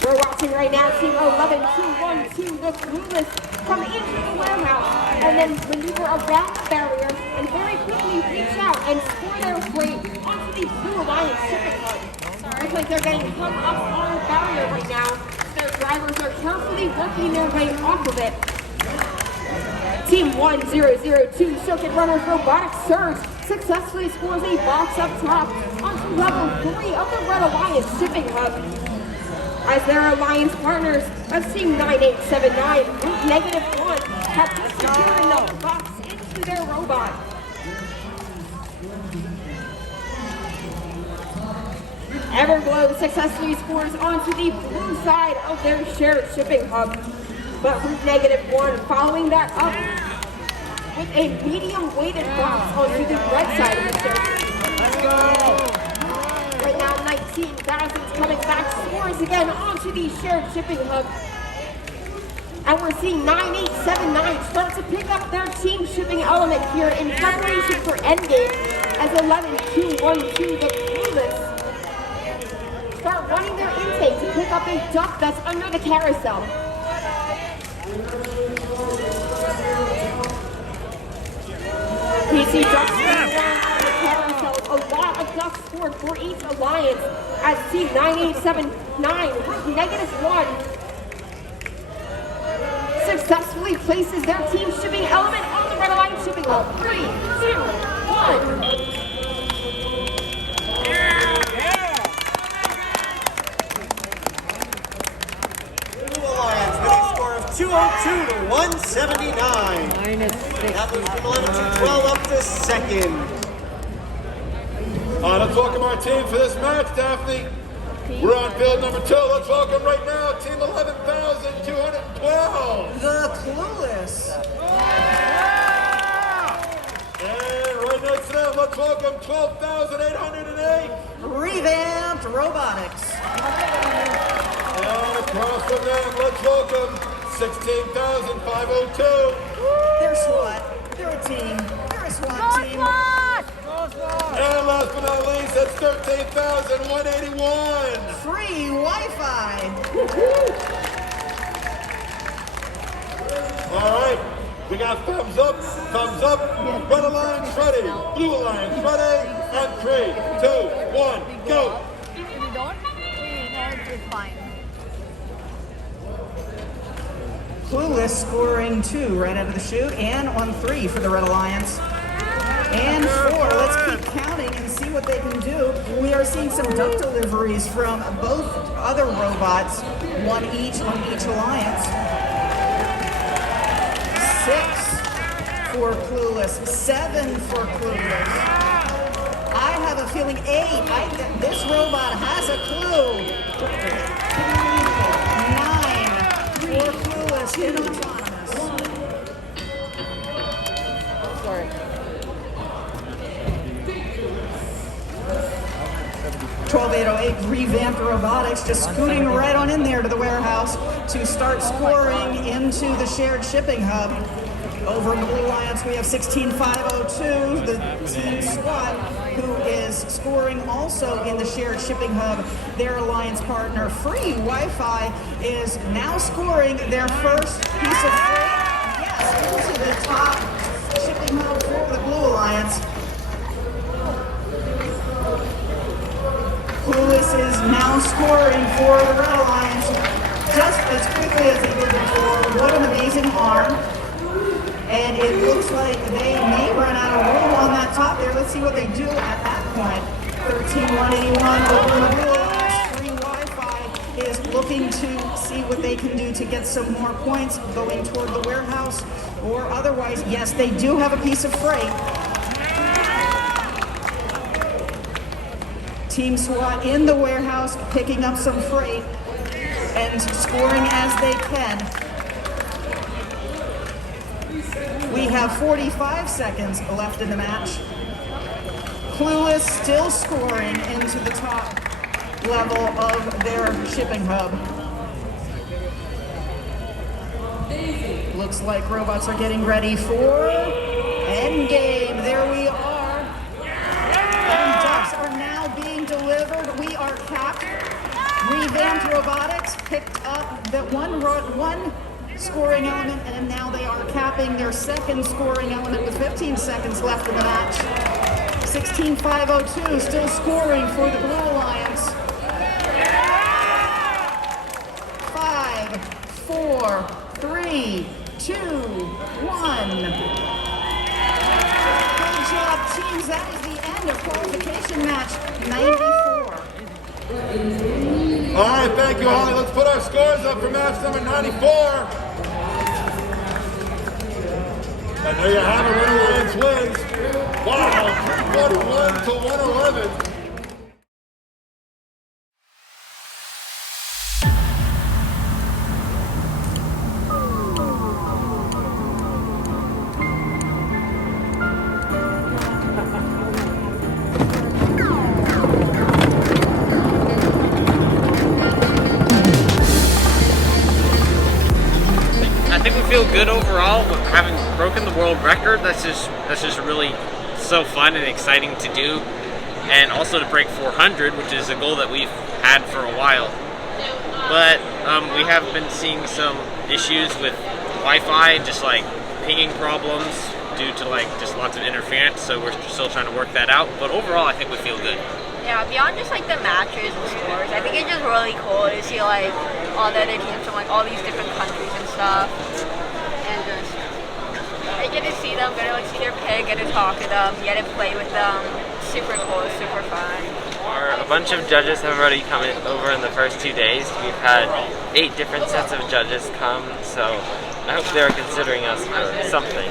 We're watching right now Team 11212, the Clueless, come into the warehouse and then maneuver around the barrier and very quickly reach out and score their freight onto the Blue Alliance shipping hub. Looks like they're getting hung up on the barrier right now. Their drivers are carefully working their way off of it. Team 1002, Circuit Runners Robotics Surge, successfully scores a box up top onto level 3 of the Red Alliance shipping hub. As their alliance partners, as Team 9879, Group -1, have just secured another box into their robot. Everglow successfully scores onto the blue side of their shared shipping hub. But Route -1 following that up with a medium-weighted box onto the red side of the shared shipping hub. Let's go! Right now, 19,000 coming back, scores again onto the shared shipping hub. And we're seeing 9879 start to pick up their team shipping element here in preparation for endgame as 11212 the Clueless start running their intake to pick up a duck that's under the carousel. We see ducks spinning around on the carousel. A lot of ducks scored for each alliance as team 9879 with -1 successfully places their team shipping element on the Red Alliance shipping hub. 3, 2, 1. Blue Alliance with a score of 202 to 179. That was from 11-12 up to second. Let's welcome our team for this match, Daphne. We're on field number 2. Let's welcome right now team 11,212. The Clueless. And right next to them, let's welcome 12,808. Revamped Robotics. And across from them, let's welcome 16,502. They're SWAT. They're a team. They're a SWAT team. And last but not least, that's 13,181. Free Wi-Fi. All right, we got thumbs up, Red Alliance ready, Blue Alliance ready, and 3, 2, 1, go. Clueless scoring 2 right out of the chute, and on 3 for the Red Alliance. And 4, let's keep counting and see what they can do. We are seeing some duck deliveries from both other robots, 1 each on each alliance. 6 for Clueless, 7 for Clueless. I have a feeling 8, this robot has a clue. 9 for Clueless in autonomous. Sorry. 12808 revamped robotics, just scooting right on in there to the warehouse to start scoring into the shared shipping hub. Over in the Blue Alliance, we have 16502, the team SWAT, who is scoring also in the shared shipping hub. Their alliance partner, Free Wi-Fi, is now scoring their first piece of freight. Yes, into the top shipping hub for the Blue Alliance. Clueless is now scoring for the Red Alliance just as quickly as they did before. What an amazing arm. And it looks like they may run out of room on that top there. Let's see what they do at that point. 13,181 over in the Blue Alliance. Free Wi-Fi is looking to see what they can do to get some more points going toward the warehouse. Or otherwise, yes, they do have a piece of freight. Team SWAT in the warehouse, picking up some freight and scoring as they can. We have 45 seconds left in the match. Clueless still scoring into the top level of their shipping hub. Looks like robots are getting ready for endgame. There we are. And ducks are now being delivered. We are capped. Revamped robotics picked up that one scoring element, and now they are capping their second scoring element with 15 seconds left in the match. 16,502 still scoring for the Blue Alliance. 5, 4, 3, 2, 1. Good job, teams. That is the end of qualification match 94. All right, thank you, Holly. Let's put our scores up for match number 94. And there you have it, Red Alliance wins. Wow, 341 to 111. feel good overall. Having broken the world record, that's just really so fun and exciting to do. And also to break 400, which is a goal that we've had for a while. But we have been seeing some issues with Wi-Fi, just like pinging problems due to like just lots of interference, so we're still trying to work that out. But overall, I think we feel good. Yeah, beyond just like the matches and scores, I think it's just really cool to see like all the other teams from like all these different countries and stuff, and just I get to see them, get to like see their pick, get to talk to them, get to play with them. Super cool, super fun. A bunch of judges have already come over in the first 2 days. We've had 8 different sets of judges come, so I hope they're considering us for something.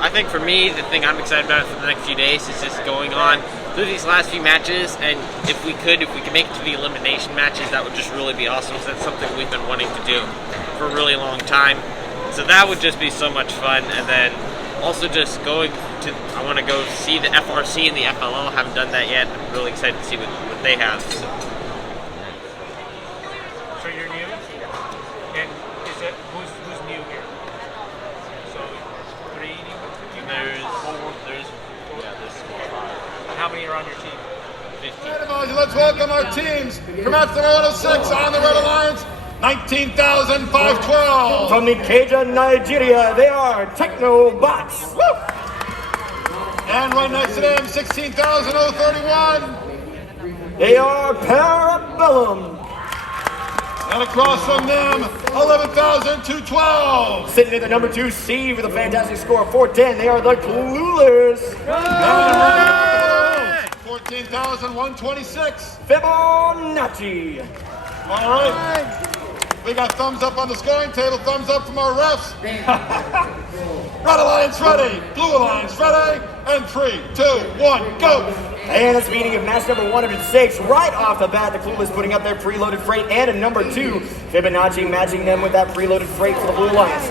I think for me, the thing I'm excited about for the next few days is just going on through these last few matches, and if we could make it to the elimination matches, that would just really be awesome, because that's something we've been wanting to do for a really long time. So that would just be so much fun, and then also just going to, I want to go see the FRC and the FLL. I haven't done that yet. I'm really excited to see what they have. So you're new? And is it, who's new here? So 3 new? There's 5. How many are on your team? 15. Let's welcome our teams from F-106 on the Red Alliance. 19,512. From Ikeja, Nigeria, they are Technobots. Woo! And right next to them, 16,031. They are Parabellum. And across from them, 11,212. Sitting at the number 2 seed with a fantastic score of 410, they are the Clueless. 14,126. Fibonacci. All right. We got thumbs up on the scoring table, thumbs up from our refs. Red Alliance ready, Blue Alliance ready, and 3, 2, 1, go. And that's meeting of match number 106. Right off the bat, the Clueless putting up their preloaded freight and a number 2. Fibonacci matching them with that preloaded freight for the Blue Alliance.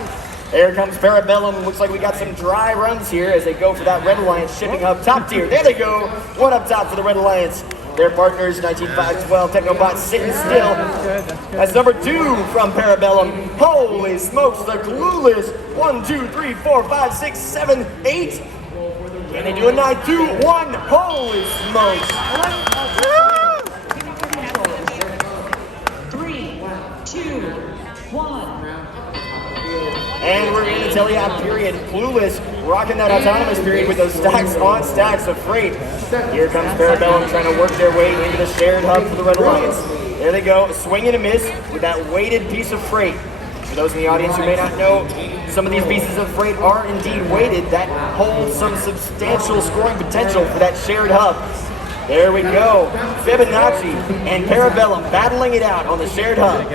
There comes Parabellum. Looks like we got some dry runs here as they go for that Red Alliance shipping hub top tier. There they go. One up top for the Red Alliance. Their partners, 19,512 Technobots sitting still. That's number 2 from Parabellum. Holy smokes, the Clueless. 1, 2, 3, 4, 5, 6, 7, 8. Can they do a 9, 2, 1? Holy smokes. 3, 2, 1. And we're in the teleop period. Clueless rocking that autonomous period with those stacks on stacks of freight. Here comes Parabellum trying to work their way into the shared hub for the Red Alliance. There they go, swing and a miss with that weighted piece of freight. For those in the audience who may not know, some of these pieces of freight are indeed weighted. That holds some substantial scoring potential for that shared hub. There we go. Fibonacci and Parabellum battling it out on the shared hub.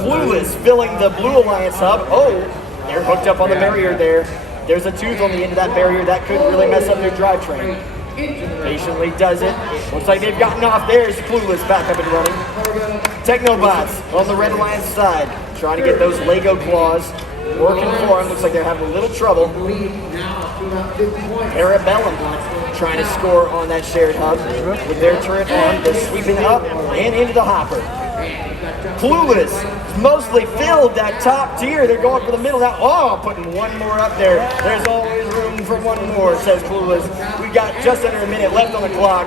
Clueless filling the Blue Alliance hub. Oh, they're hooked up on the barrier there. There's a tooth on the end of that barrier that could really mess up their drivetrain. Patiently does it. Looks like they've gotten off. There's Clueless back up and running. Technobots on the Red Alliance side, trying to get those Lego claws working for them. Looks like they're having a little trouble. Parabellum trying to score on that shared hub with their turret on. They're sweeping up and into the hopper. Clueless mostly filled that top tier. They're going for the middle now. Oh, putting one more up there. There's always room for one more, says Clueless. We've got just under a minute left on the clock.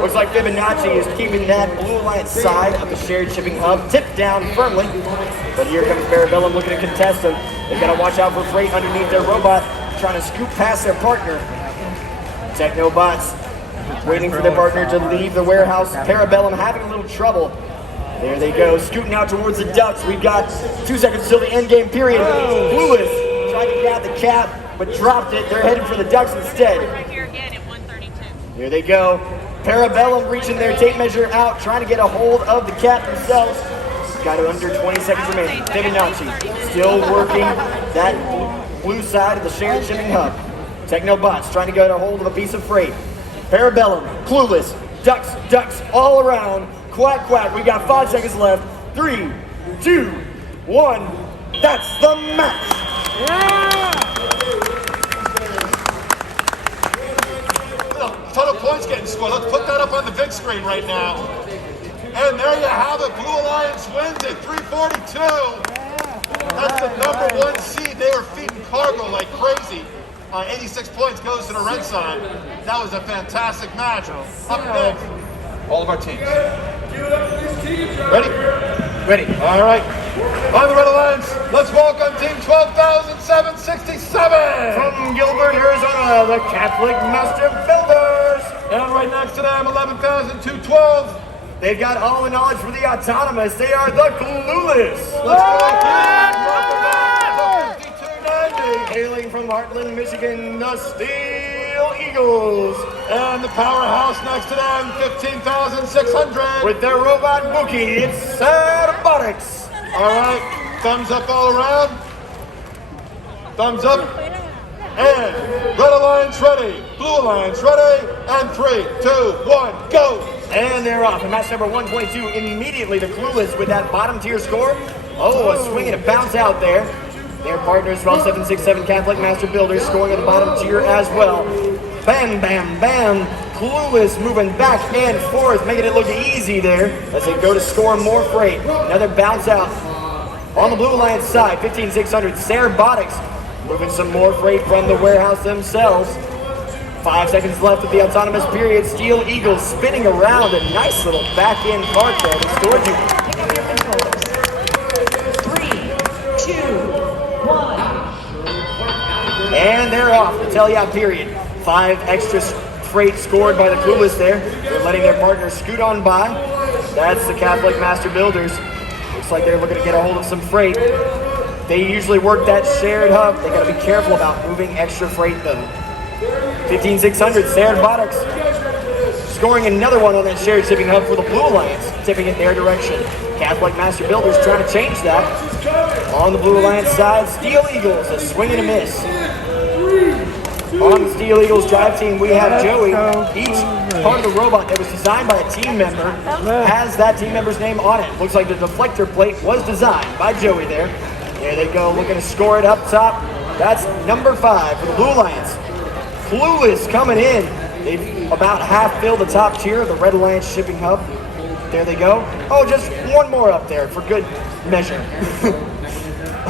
Looks like Fibonacci is keeping that Blue Alliance side of the shared shipping hub tipped down firmly. But here comes Parabellum looking to contest them. They've got to watch out for freight underneath their robot, trying to scoop past their partner. Technobots waiting for their partner to leave the warehouse. Parabellum having a little trouble. There they go, scooting out towards the ducks. We've got 2 seconds till the end game period. Clueless tried to grab the cap, but dropped it. They're headed for the ducks instead. Here they go. Parabellum reaching their tape measure out, trying to get a hold of the cap themselves. Got under 20 seconds remaining. Fibonacci still working that blue side of the shared shipping hub. Technobots trying to get a hold of a piece of freight. Parabellum, Clueless, ducks all around. Quack, quack. We got 5 seconds left. 3, 2, 1. That's the match. Ton of points getting scored. Let's put that up on the big screen right now. And there you have it. Blue Alliance wins at 342. That's the number 1 seed, they were feeding cargo like crazy. 86 points goes to the red side. That was a fantastic match. Up next, all of our teams. Ready? Ready. All right. On the Red Alliance, let's welcome Team 12,767 From Gilbert, Arizona, the Catholic Master Builders. And right next to them, 11,212. They've got all the knowledge for the autonomous. They are the Clueless. Let's go, 5290. Hailing from Heartland, Michigan, the Steel Eagles. And the powerhouse next to them, 15,600. With their robot Mookie, it's Robotics. All right, thumbs up all around. Thumbs up. And Red Alliance ready, Blue Alliance ready, and 3, 2, 1, go. And they're off. In match number 122, immediately the Clueless with that bottom tier score. Oh, a swing and a bounce out there. Their partners, 12767 Catholic Master Builders, scoring on the bottom tier as well. Bam, bam, bam. Clueless moving back and forth, making it look easy there as they go to score more freight. Another bounce out on the Blue Alliance side, 15600 Robotics moving some more freight from the warehouse themselves. 5 seconds left of the autonomous period. Steel Eagles spinning around, a nice little back end part there to score. Pick up your controllers. 3, 2, 1. And they're off. The tell-ya period. 5 extra freight scored by the Clueless there. They're letting their partners scoot on by. That's the Catholic Master Builders. Looks like they're looking to get a hold of some freight. They usually work that shared hub. They got to be careful about moving extra freight though. 15600 Robotics scoring another one on that shared shipping hub for the Blue Alliance, tipping it their direction. Catholic Master Builders trying to change that. On the Blue Alliance side, Steel Eagles, a swing and a miss. On the Steel Eagles drive team, we have Joey. Each part of the robot that was designed by a team member has that team member's name on it. Looks like the deflector plate was designed by Joey there. There they go, looking to score it up top. That's number 5 for the Blue Alliance. Clueless coming in. They've about half filled the top tier of the Red Alliance shipping hub. There they go. Oh, just one more up there for good measure.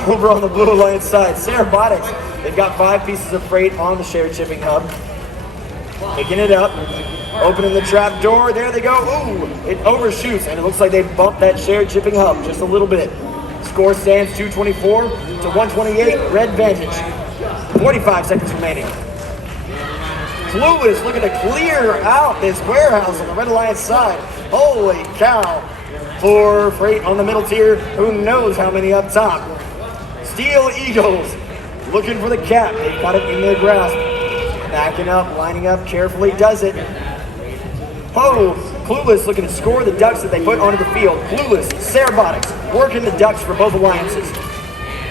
Over on the Blue Alliance side, Robotics. They've got 5 pieces of freight on the shared shipping hub. Picking it up. Opening the trap door. There they go. Ooh, it overshoots, and it looks like they bumped that shared shipping hub just a little bit. Score stands 224 to 128. Red Vantage. 45 seconds remaining. Clueless looking to clear out this warehouse on the Red Alliance side. Holy cow. 4 freight on the middle tier. Who knows how many up top. Steel Eagles looking for the cap. They've got it in their grasp. Backing up, lining up carefully, does it. Oh, Clueless looking to score the ducks that they put onto the field. Clueless, Robotics, working the ducks for both alliances.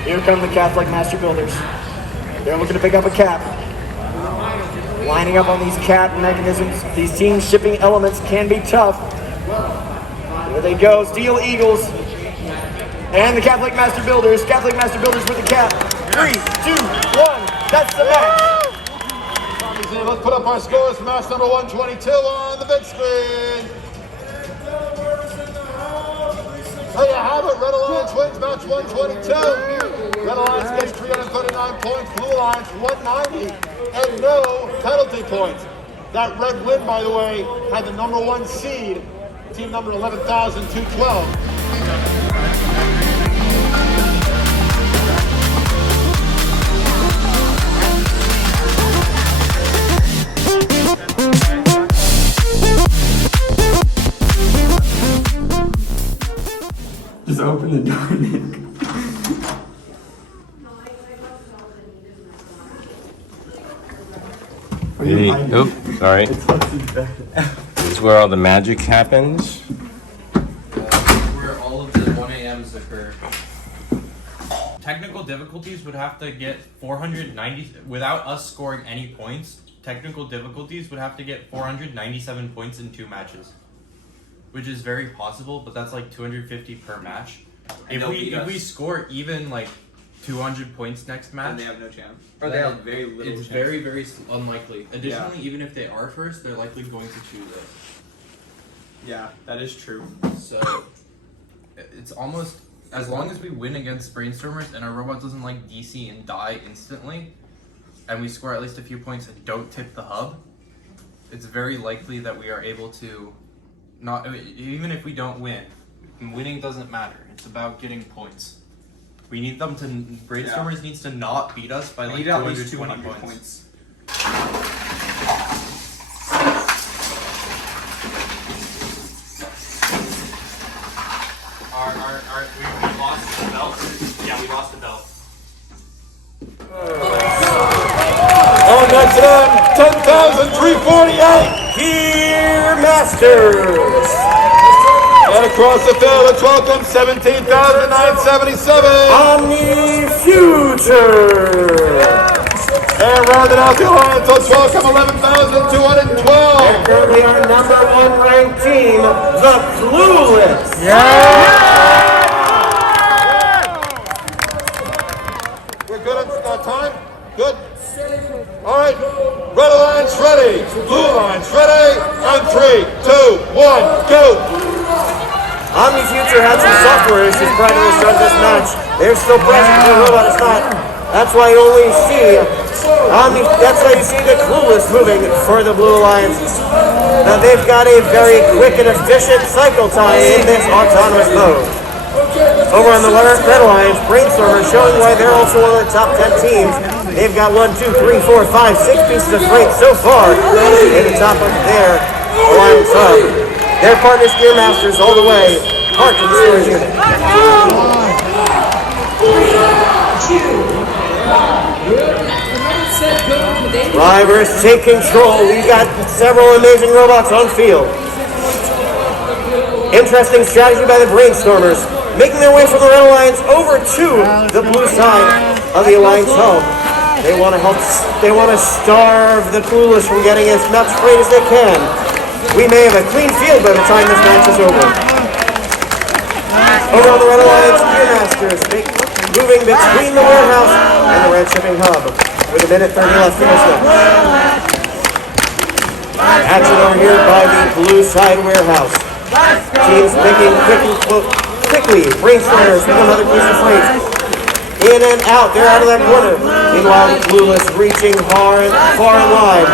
Here come the Catholic Master Builders. They're looking to pick up a cap. Lining up on these cap mechanisms. These team shipping elements can be tough. There they go, Steel Eagles. And the Catholic Master Builders. Catholic Master Builders with the cap. 3, 2, 1. That's the match. Let's put up our scores for match number 122 on the big screen. There you have it. Red Alliance wins match 122. Red Alliance gets 339 points. Blue Alliance 190. And no penalty points. That red win, by the way, had the number 1 seed, team number 11,212. Just open the door, Nick. Maybe, oh, sorry. This is where all the magic happens. Where all of the 1 a.m.s occur. Technical difficulties would have to get 490, without us scoring any points, technical difficulties would have to get 497 points in 2 matches. Which is very possible, but that's like 250 per match. And If we score even like 200 points next match, then they have no chance. Or They have very little It's chance. very, very unlikely. Additionally, Yeah. even if they are first, they're likely going to choose us. Yeah, that is true. So it's almost as long as we win against Brainstormers and our robot doesn't like DC and die instantly, and we score at least a few points and don't tip the hub, it's very likely that we are able to not, even if we don't win, winning doesn't matter. It's about getting points. We need them to, Brainstormers needs to not beat us by like 220 points. We lost the belt? Yeah, we lost the belt. And that's them, 10,348 Gear Masters. And across the field, let's welcome 17,977 Omni Future. And rounding out the alliance, let's welcome 11,212. They're currently our #1 ranked team, the Clueless. We're good on time? Good? All right. Red Alliance ready. Blue Alliance ready. On 3, 2, 1, go. Omni Future had some software issues prior to the start of this match. They're still present, their robot is not. That's why you only see that's why you see the Clueless moving for the Blue Alliance. Now they've got a very quick and efficient cycle time in this autonomous mode. Over on the Red Alliance, Brainstormer showing why they're also one of the top 10 teams. They've got 1, 2, 3, 4, 5, 6 pieces of freight so far in the top of their alliance hub. Their partners, Gear Masters, all the way. Heart to the storage unit. 3, 2, 1. Drivers, take control. We've got several amazing robots on field. Interesting strategy by the Brainstormers, making their way from the Red Alliance over to the blue side of the Alliance home. They want to starve the Clueless from getting as much freight as they can. We may have a clean field by the time this match is over. Over on the Red Alliance, Gear Masters moving between the warehouse and the Red Shipping Hub with 1 minute 30 left in this one. Action over here by the blue side warehouse. Teams picking quickly. Brainstormers with another piece of freight. In and out. They're out of that corner. Meanwhile, the Clueless reaching far and wide.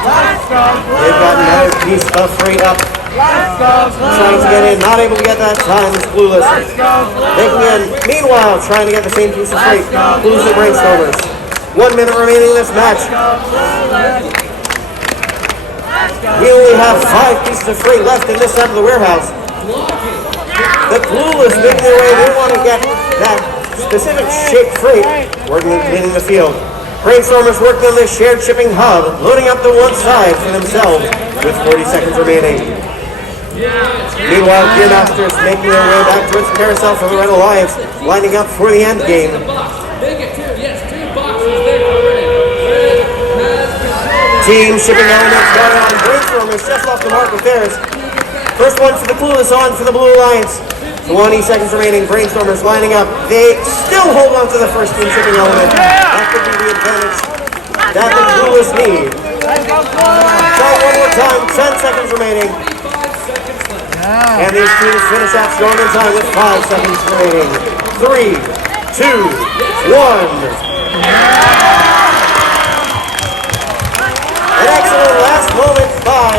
They've got another piece of freight up. Trying to get in. Not able to get that time. It's Clueless. Making in. Meanwhile, trying to get the same piece of freight. Clueless and Brainstormers. 1 minute remaining in this match. We only have 5 pieces of freight left in this side of the warehouse. The Clueless making their way. They want to get that specific shaped freight working in the field. Brainstormers working on this shared shipping hub, loading up the one side for themselves with 40 seconds remaining. Meanwhile, Gear Masters making their way back towards Carousel for the Red Alliance, lining up for the end game. Team shipping elements going on. Brainstormers just off the mark with theirs. First one for the Clueless, on for the Blue Alliance. 20 seconds remaining. Brainstormers lining up. They still hold on to the first team shipping element. That could be the advantage that the Clueless need. Try one more time. 10 seconds remaining. And these teams finish out strong in time with 5 seconds remaining. 3, 2, 1. An excellent last moment by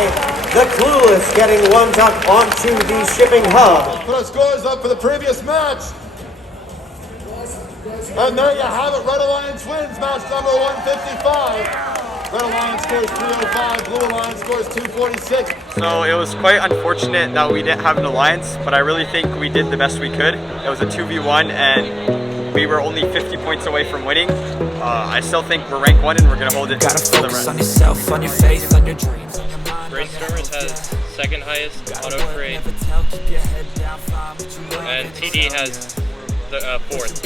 the Clueless, getting one tuck onto the shipping hub. Put our scores up for the previous match. And there you have it. Red Alliance wins match number 155. Red Alliance scores 305. Blue Alliance scores 246. So it was quite unfortunate that we didn't have an alliance, but I really think we did the best we could. It was a 2v1 and we were only 50 points away from winning. I still think we're ranked 1 and we're gonna hold it for the rest. On yourself, on your faith, on your dreams. Brainstormers has second highest auto freight, and TD has the 4th.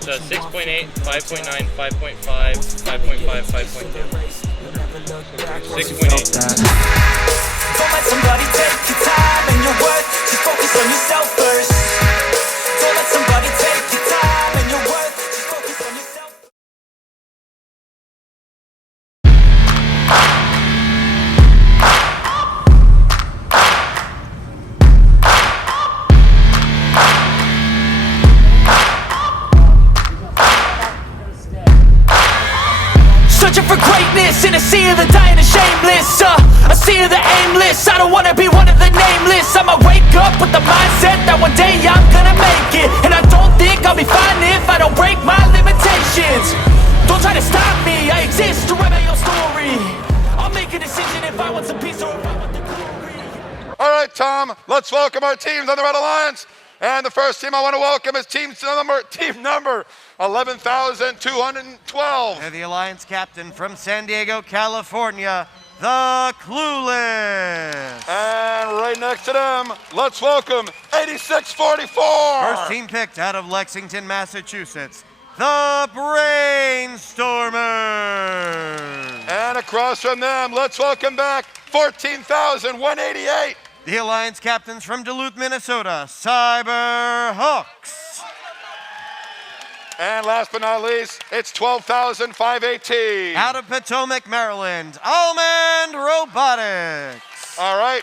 So 6.8, 5.9, 5.5, 5.5, 5.2. 6.8. Don't let somebody take your time and your worth. Just focus on yourself first. Don't let somebody take your time and your worth. Just focus on yourself. reckless. I don't wanna be one of the nameless. I'ma wake up with the mindset that one day I'm gonna make it. And I don't think I'll be fine if I don't break my limitations. Don't try to stop me, I exist to write my own story. I'll make a decision if I want some peace or if I want the glory. All right, Tom, let's welcome our teams on the Red Alliance. And the first team I want to welcome is team number 11,212. They're the Alliance captain from San Diego, California, the Clueless. And right next to them, let's welcome 8644. First team picked out of Lexington, Massachusetts, the Brainstormers. And across from them, let's welcome back 14,188. The Alliance captains from Duluth, Minnesota, Cyberhawks. And last but not least, it's 12,518. Out of Potomac, Maryland, Almond Robotics. All right.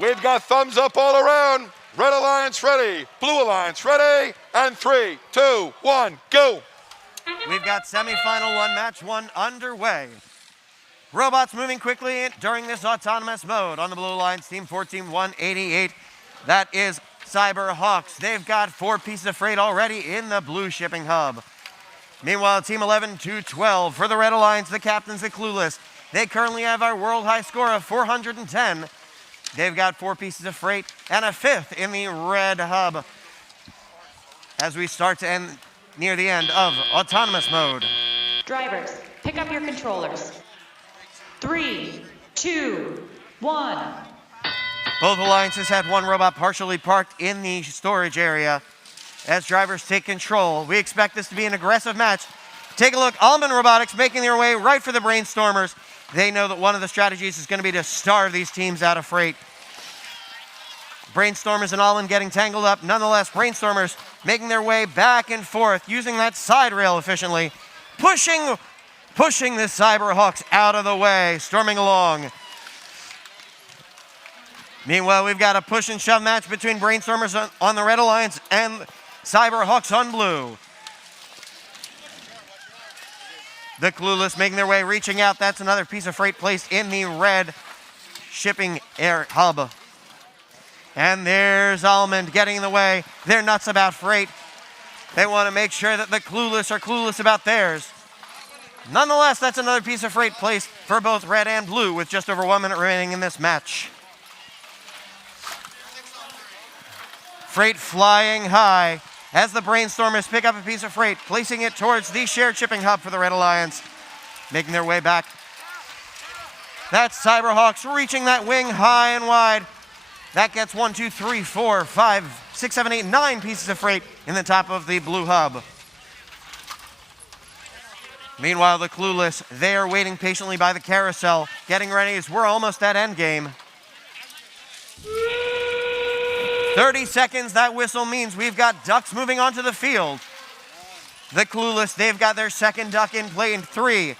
We've got thumbs up all around. Red Alliance ready, Blue Alliance ready, and 3, 2, 1, go. We've got semifinal one, match one underway. Robots moving quickly during this autonomous mode on the Blue Alliance team 14,188. That is Cyberhawks. They've got 4 pieces of freight already in the blue shipping hub. Meanwhile, team 11,212 for the Red Alliance, the captains, the Clueless. They currently have our world high score of 410. They've got 4 pieces of freight and a 5th in the red hub as we start to end near the end of autonomous mode. Drivers, pick up your controllers. 3, 2, 1. Both alliances had one robot partially parked in the storage area. As drivers take control, we expect this to be an aggressive match. Take a look, Almond Robotics making their way right for the Brainstormers. They know that one of the strategies is going to be to starve these teams out of freight. Brainstormers and Almond getting tangled up. Nonetheless, Brainstormers making their way back and forth, using that side rail efficiently, pushing the Cyberhawks out of the way, storming along. Meanwhile, we've got a push and shove match between Brainstormers on the Red Alliance and Cyberhawks on blue. The Clueless making their way, reaching out. That's another piece of freight placed in the red shipping air hub. And there's Almond getting in the way. They're nuts about freight. They want to make sure that the Clueless are clueless about theirs. Nonetheless, that's another piece of freight placed for both red and blue with just over 1 minute remaining in this match. Freight flying high as the Brainstormers pick up a piece of freight, placing it towards the shared shipping hub for the Red Alliance, making their way back. That's Cyberhawks reaching that wing high and wide. That gets 1, 2, 3, 4, 5, 6, 7, 8, 9 pieces of freight in the top of the blue hub. Meanwhile, the Clueless, they are waiting patiently by the carousel, getting ready as we're almost at endgame. 30 seconds, that whistle means we've got ducks moving onto the field. The Clueless, they've got their second duck in play in 3.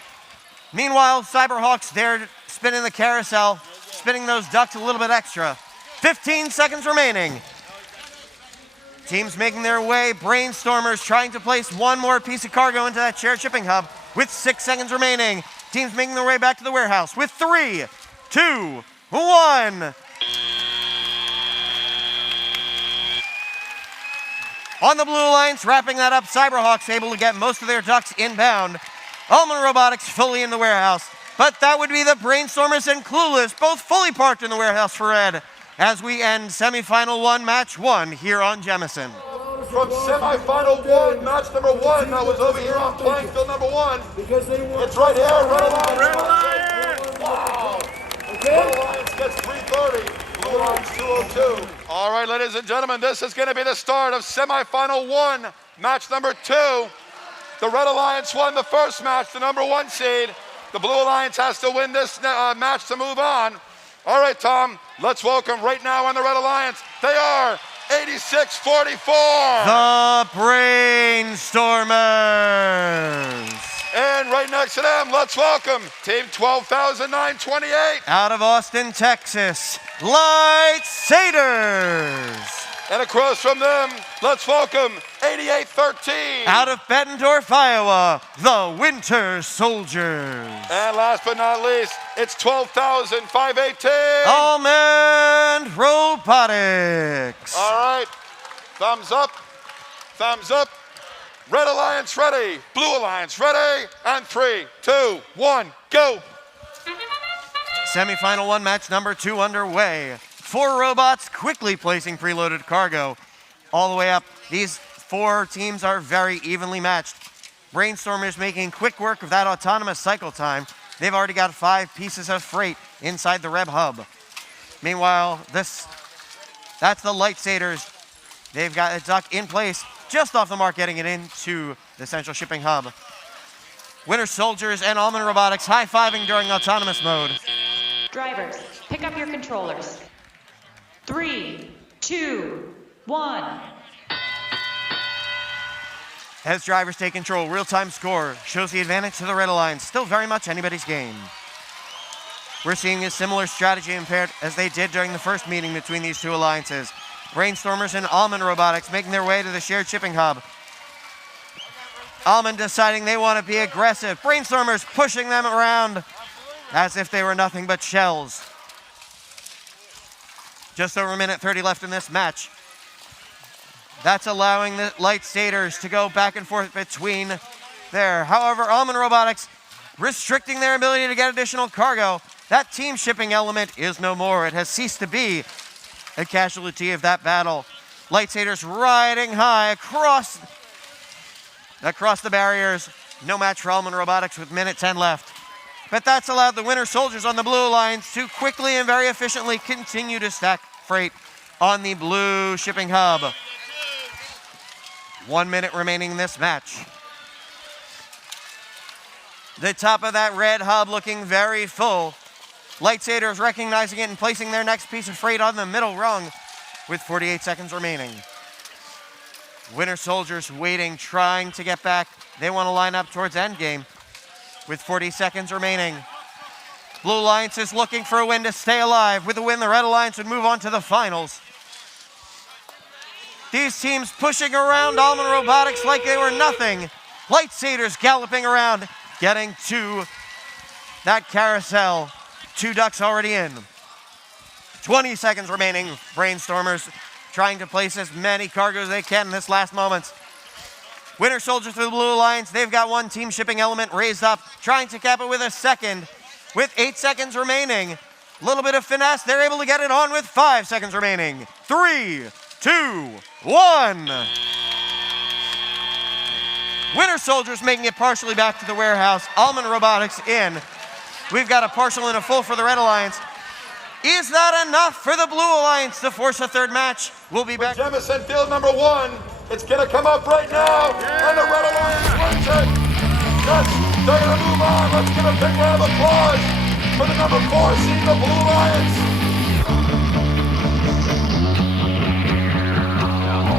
Meanwhile, Cyberhawks, they're spinning the carousel, spinning those ducks a little bit extra. 15 seconds remaining. Teams making their way, Brainstormers trying to place one more piece of cargo into that shared shipping hub with 6 seconds remaining. Teams making their way back to the warehouse with 3, 2, 1. On the Blue Alliance, wrapping that up, Cyberhawks able to get most of their ducks inbound. Almond Robotics fully in the warehouse. But that would be the Brainstormers and Clueless, both fully parked in the warehouse for red, as we end semifinal 1, match 1 here on Jemison. From semifinal 1, match number 1, that was over here on playing field number 1. It's right here, Red Alliance. Wow. Red Alliance gets 330. Blue Alliance 202. All right, ladies and gentlemen, this is going to be the start of semifinal 1, match number 2. The Red Alliance won the first match, the number 1 seed. The Blue Alliance has to win this match to move on. All right, Tom, let's welcome right now on the Red Alliance. They are 8644. The Brainstormers. And right next to them, let's welcome Team 12,928. Out of Austin, Texas, Lightsaders. And across from them, let's welcome 88-13. Out of Bettendorf, Iowa, the Winter Soldiers. And last but not least, it's 12,518. Almond Robotics. All right. Thumbs up. Thumbs up. Red Alliance ready. Blue Alliance ready. And 3, 2, 1, go. Semifinal 1, match number 2 underway. 4 robots quickly placing preloaded cargo. All the way up, these 4 teams are very evenly matched. Brainstormers making quick work of that autonomous cycle time. They've already got 5 pieces of freight inside the Reb hub. Meanwhile, that's the Lightsaders. They've got a duck in place, just off the mark, getting it into the central shipping hub. Winter Soldiers and Almond Robotics high-fiving during autonomous mode. Drivers, pick up your controllers. 3, 2, 1. As drivers take control, real-time score shows the advantage to the Red Alliance. Still very much anybody's game. We're seeing a similar strategy impaired as they did during the first meeting between these 2 alliances. Brainstormers and Almond Robotics making their way to the shared shipping hub. Almond deciding they want to be aggressive. Brainstormers pushing them around as if they were nothing but shells. Just over a minute 30 left in this match. That's allowing the Lightsaders to go back and forth between there. However, Almond Robotics restricting their ability to get additional cargo. That team shipping element is no more. It has ceased to be a casualty of that battle. Lightsaders riding high across the barriers. No match for Almond Robotics with minute 10 left. But that's allowed the Winter Soldiers on the Blue Alliance to quickly and very efficiently continue to stack freight on the Blue shipping hub. 1 minute remaining in this match. The top of that red hub looking very full. Lightsaders recognizing it and placing their next piece of freight on the middle rung with 48 seconds remaining. Winter Soldiers waiting, trying to get back. They want to line up towards endgame with 40 seconds remaining. Blue Alliance is looking for a win to stay alive. With a win, the Red Alliance would move on to the finals. These teams pushing around Almond Robotics like they were nothing. Lightsaders galloping around, getting to that carousel. 2 ducks already in. 20 seconds remaining. Brainstormers trying to place as many cargo as they can in this last moment. Winter Soldiers for the Blue Alliance. They've got 1 team shipping element raised up, trying to cap it with a second. With 8 seconds remaining. A little bit of finesse. They're able to get it on with 5 seconds remaining. 3, 2, 1. Winter Soldiers making it partially back to the warehouse. Almond Robotics in. We've got a partial and a full for the Red Alliance. Is that enough for the Blue Alliance to force a 3rd match? We'll be back. Jemison field number 1. It's going to come up right now. And the Red Alliance wins it. Yes, they're going to move on. Let's give a big round of applause for the number 4 seed, the Blue Alliance.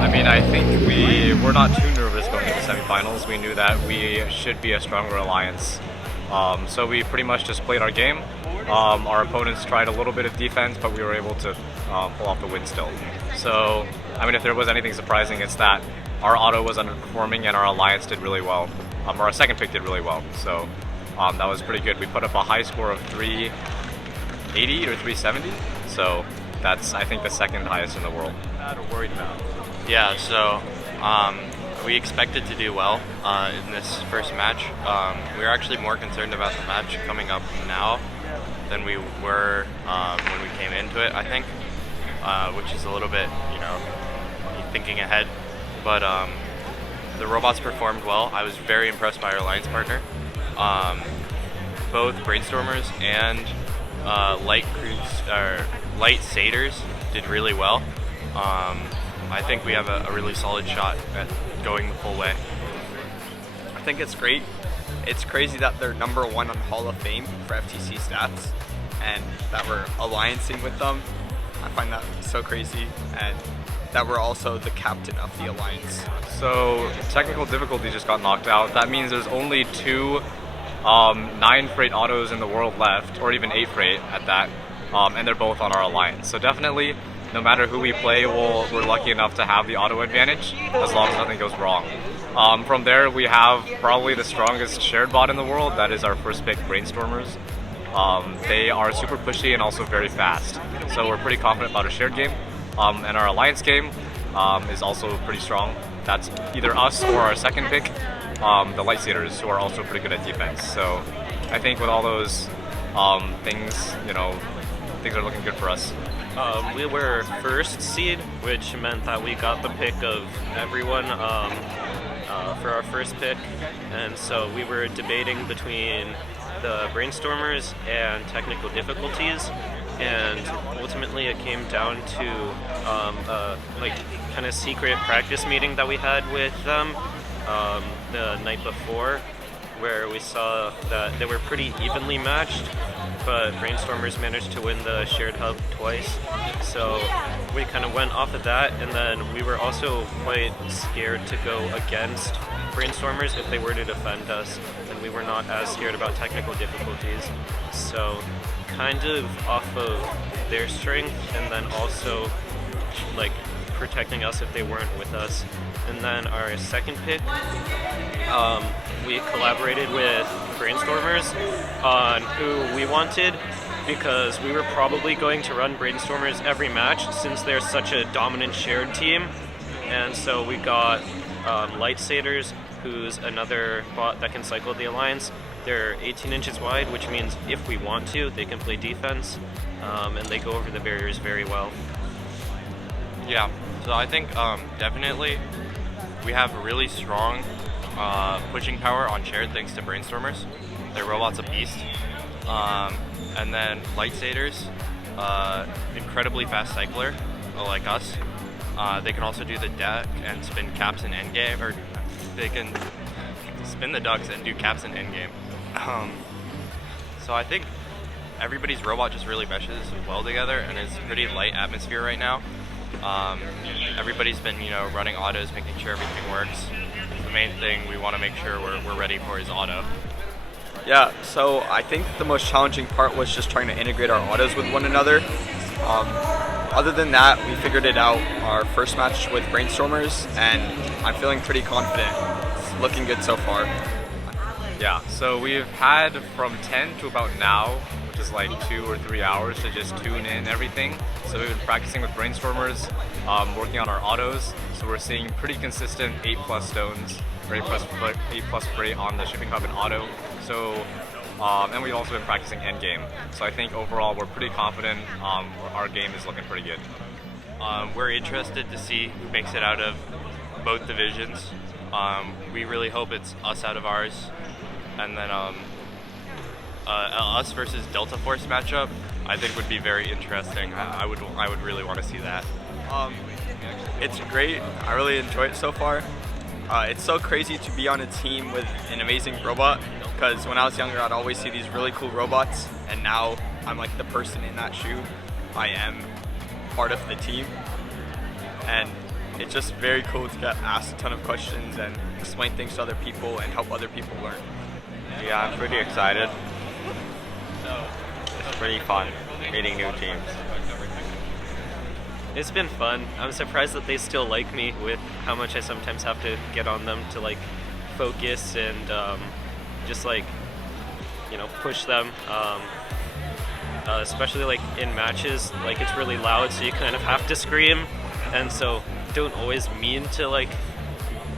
I mean, I think we're not too nervous going to the semifinals. We knew that we should be a stronger alliance. So we pretty much just played our game. Our opponents tried a little bit of defense, but we were able to pull off the win still. So, I mean, if there was anything surprising, it's that our auto was underperforming and our alliance did really well. Or our second pick did really well. So that was pretty good. We put up a high score of 380 or 370. So that's, I think, the 2nd highest in the world. Worried about? Yeah, so we expected to do well in this first match. We were actually more concerned about the match coming up now than we were when we came into it, I think, which is a little bit, thinking ahead. But the robots performed well. I was very impressed by our alliance partner. Both Brainstormers and Lightsaders did really well. I think we have a really solid shot at going the full way. I think it's great. It's crazy that they're number 1 on Hall of Fame for FTC stats and that we're alliancing with them. I find that so crazy, and that we're also the captain of the alliance. So technical difficulty just got knocked out. That means there's only 2 9 freight autos in the world left, or even 8 freight at that, and they're both on our alliance. So definitely no matter who we play, we're lucky enough to have the auto advantage as long as nothing goes wrong. From there, we have probably the strongest shared bot in the world. That is our first pick, Brainstormers. They are super pushy and also very fast. So we're pretty confident about a shared game. And our alliance game is also pretty strong. That's either us or our second pick, the Lightsailers, who are also pretty good at defense. So I think with all those things, things are looking good for us. We were first seed, which meant that we got the pick of everyone for our first pick, and so we were debating between the Brainstormers and technical difficulties, and ultimately it came down to a kind of secret practice meeting that we had with them the night before, where we saw that they were pretty evenly matched, but Brainstormers managed to win the shared hub twice. So we kind of went off of that, and then we were also quite scared to go against Brainstormers if they were to defend us, and we were not as scared about technical difficulties. So kind of off of their strength, and then also like protecting us if they weren't with us. And then our second pick, we collaborated with Brainstormers on who we wanted, because we were probably going to run Brainstormers every match since they're such a dominant shared team. And so we got Lightsailers, who's another bot that can cycle the Alliance. They're 18 inches wide, which means if we want to, they can play defense, and they go over the barriers very well. Yeah, so I think definitely we have really strong pushing power on shared thanks to Brainstormers. Their robot's a beast. And then Lightsailers, incredibly fast cycler, like us. They can also do the deck and spin caps in endgame, or they can spin the ducks and do caps in endgame. So I think everybody's robot just really meshes well together, and it's a pretty light atmosphere right now. Everybody's been, running autos, making sure everything works. The main thing we want to make sure we're ready for is auto. Yeah, so I think the most challenging part was just trying to integrate our autos with one another. Other than that, we figured it out our first match with Brainstormers, and I'm feeling pretty confident. It's looking good so far. Yeah, so we've had from 10 to about now, which is like 2 or 3 hours to just tune in everything. So we've been practicing with Brainstormers, working on our autos. So we're seeing pretty consistent 8+ stones, or 8+ freight on the shipping hub and auto. So, and we've also been practicing endgame. So I think overall we're pretty confident. Our game is looking pretty good. We're interested to see who makes it out of both divisions. We really hope it's us out of ours. And then us versus Delta Force matchup, I think would be very interesting. I would really want to see that. It's great. I really enjoy it so far. It's so crazy to be on a team with an amazing robot, because when I was younger I'd always see these really cool robots, and now I'm like the person in that shoe. I am part of the team, and it's just very cool to get asked a ton of questions and explain things to other people and help other people learn. Yeah, I'm pretty excited. It's pretty fun meeting new teams. It's been fun. I'm surprised that they still like me with how much I sometimes have to get on them to like focus and just like, push them. Especially like in matches, like it's really loud, so you kind of have to scream, and so don't always mean to like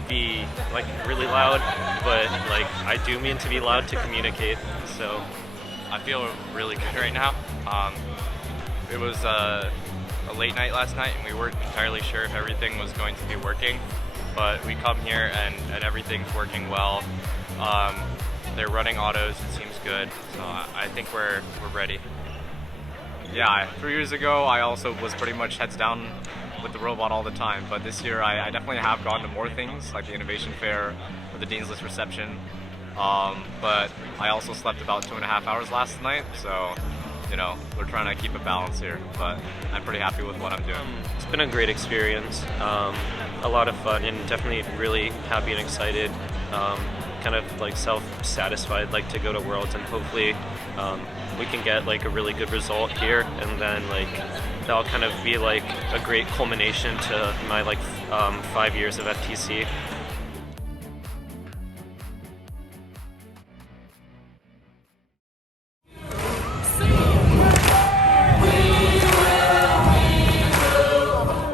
be like really loud, but like I do mean to be loud to communicate. So I feel really good right now. It was a late night last night, and we weren't entirely sure if everything was going to be working, but we come here and everything's working well. They're running autos, it seems good, so I think we're ready. Yeah, 3 years ago I also was pretty much heads down with the robot all the time, but this year I definitely have gone to more things, like the Innovation Fair or the Dean's List reception, but I also slept about 2.5 hours last night, so we're trying to keep a balance here, but I'm pretty happy with what I'm doing. It's been a great experience, a lot of fun, and definitely really happy and excited, kind of like self-satisfied, like to go to Worlds, and hopefully we can get like a really good result here, and then like that'll kind of be like a great culmination to my 5 years of FTC.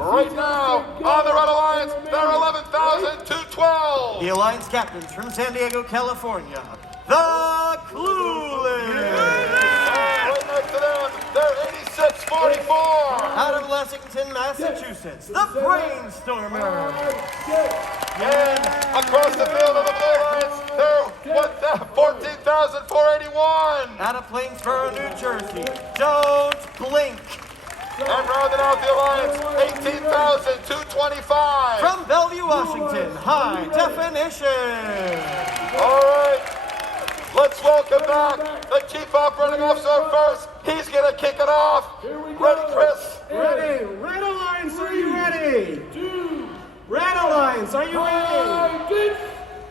Right now, on the Red Alliance, they're 11,212. The Alliance captains from San Diego, California, the Clueless. Right next to them, they're 8644. Out of Lexington, Massachusetts, the Brainstormers. And across the field of the Blue Alliance, they're 14,481. Out of Plainsboro, New Jersey, Don't Blink. And rounding out the Alliance, 18,225. From Bellevue, Washington, High Definition. All right, let's welcome back the Chief Operating Officer first. He's going to kick it off. Ready, Chris? Ready. Red Alliance, are you ready? Red Alliance, are you ready?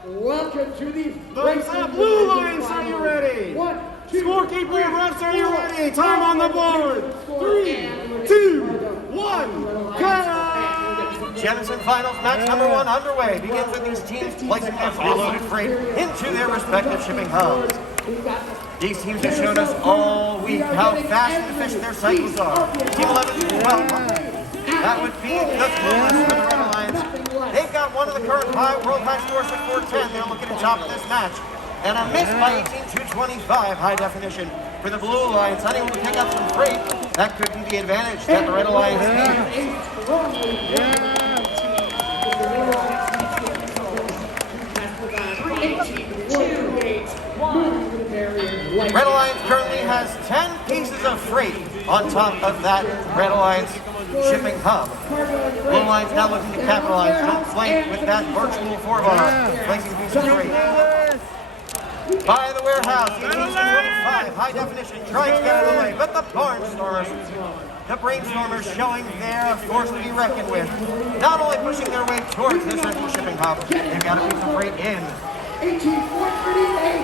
Welcome to the Thumbs up. Blue Alliance, are you ready? Scorekeeper and refs, are you ready? Time on the board. 3, 2, 1, go! Jemison Finals match number 1 underway. Begins with these teams placing their preloaded freight into their respective shipping hubs. These teams have shown us all week how fast and efficient their cycles are. Team 11 to 12. That would be the Clueless for the Red Alliance. They've got one of the current world high scores at 410. They're looking to top this match. And a miss by 18,225 High Definition for the Blue Alliance. Unable to pick up some freight. That could be the advantage that the Red Alliance needs. Red Alliance currently has 10 pieces of freight on top of that Red Alliance shipping hub. Blue Alliance now looking to capitalize. Don't flank with that virtual 4-bar. Placing pieces of freight. By the warehouse, 1825, High Definition tries to get out of the way, but the Brainstormers showing they're a force to be reckoned with. Not only pushing their way towards the central shipping hub, they've got a piece of freight in.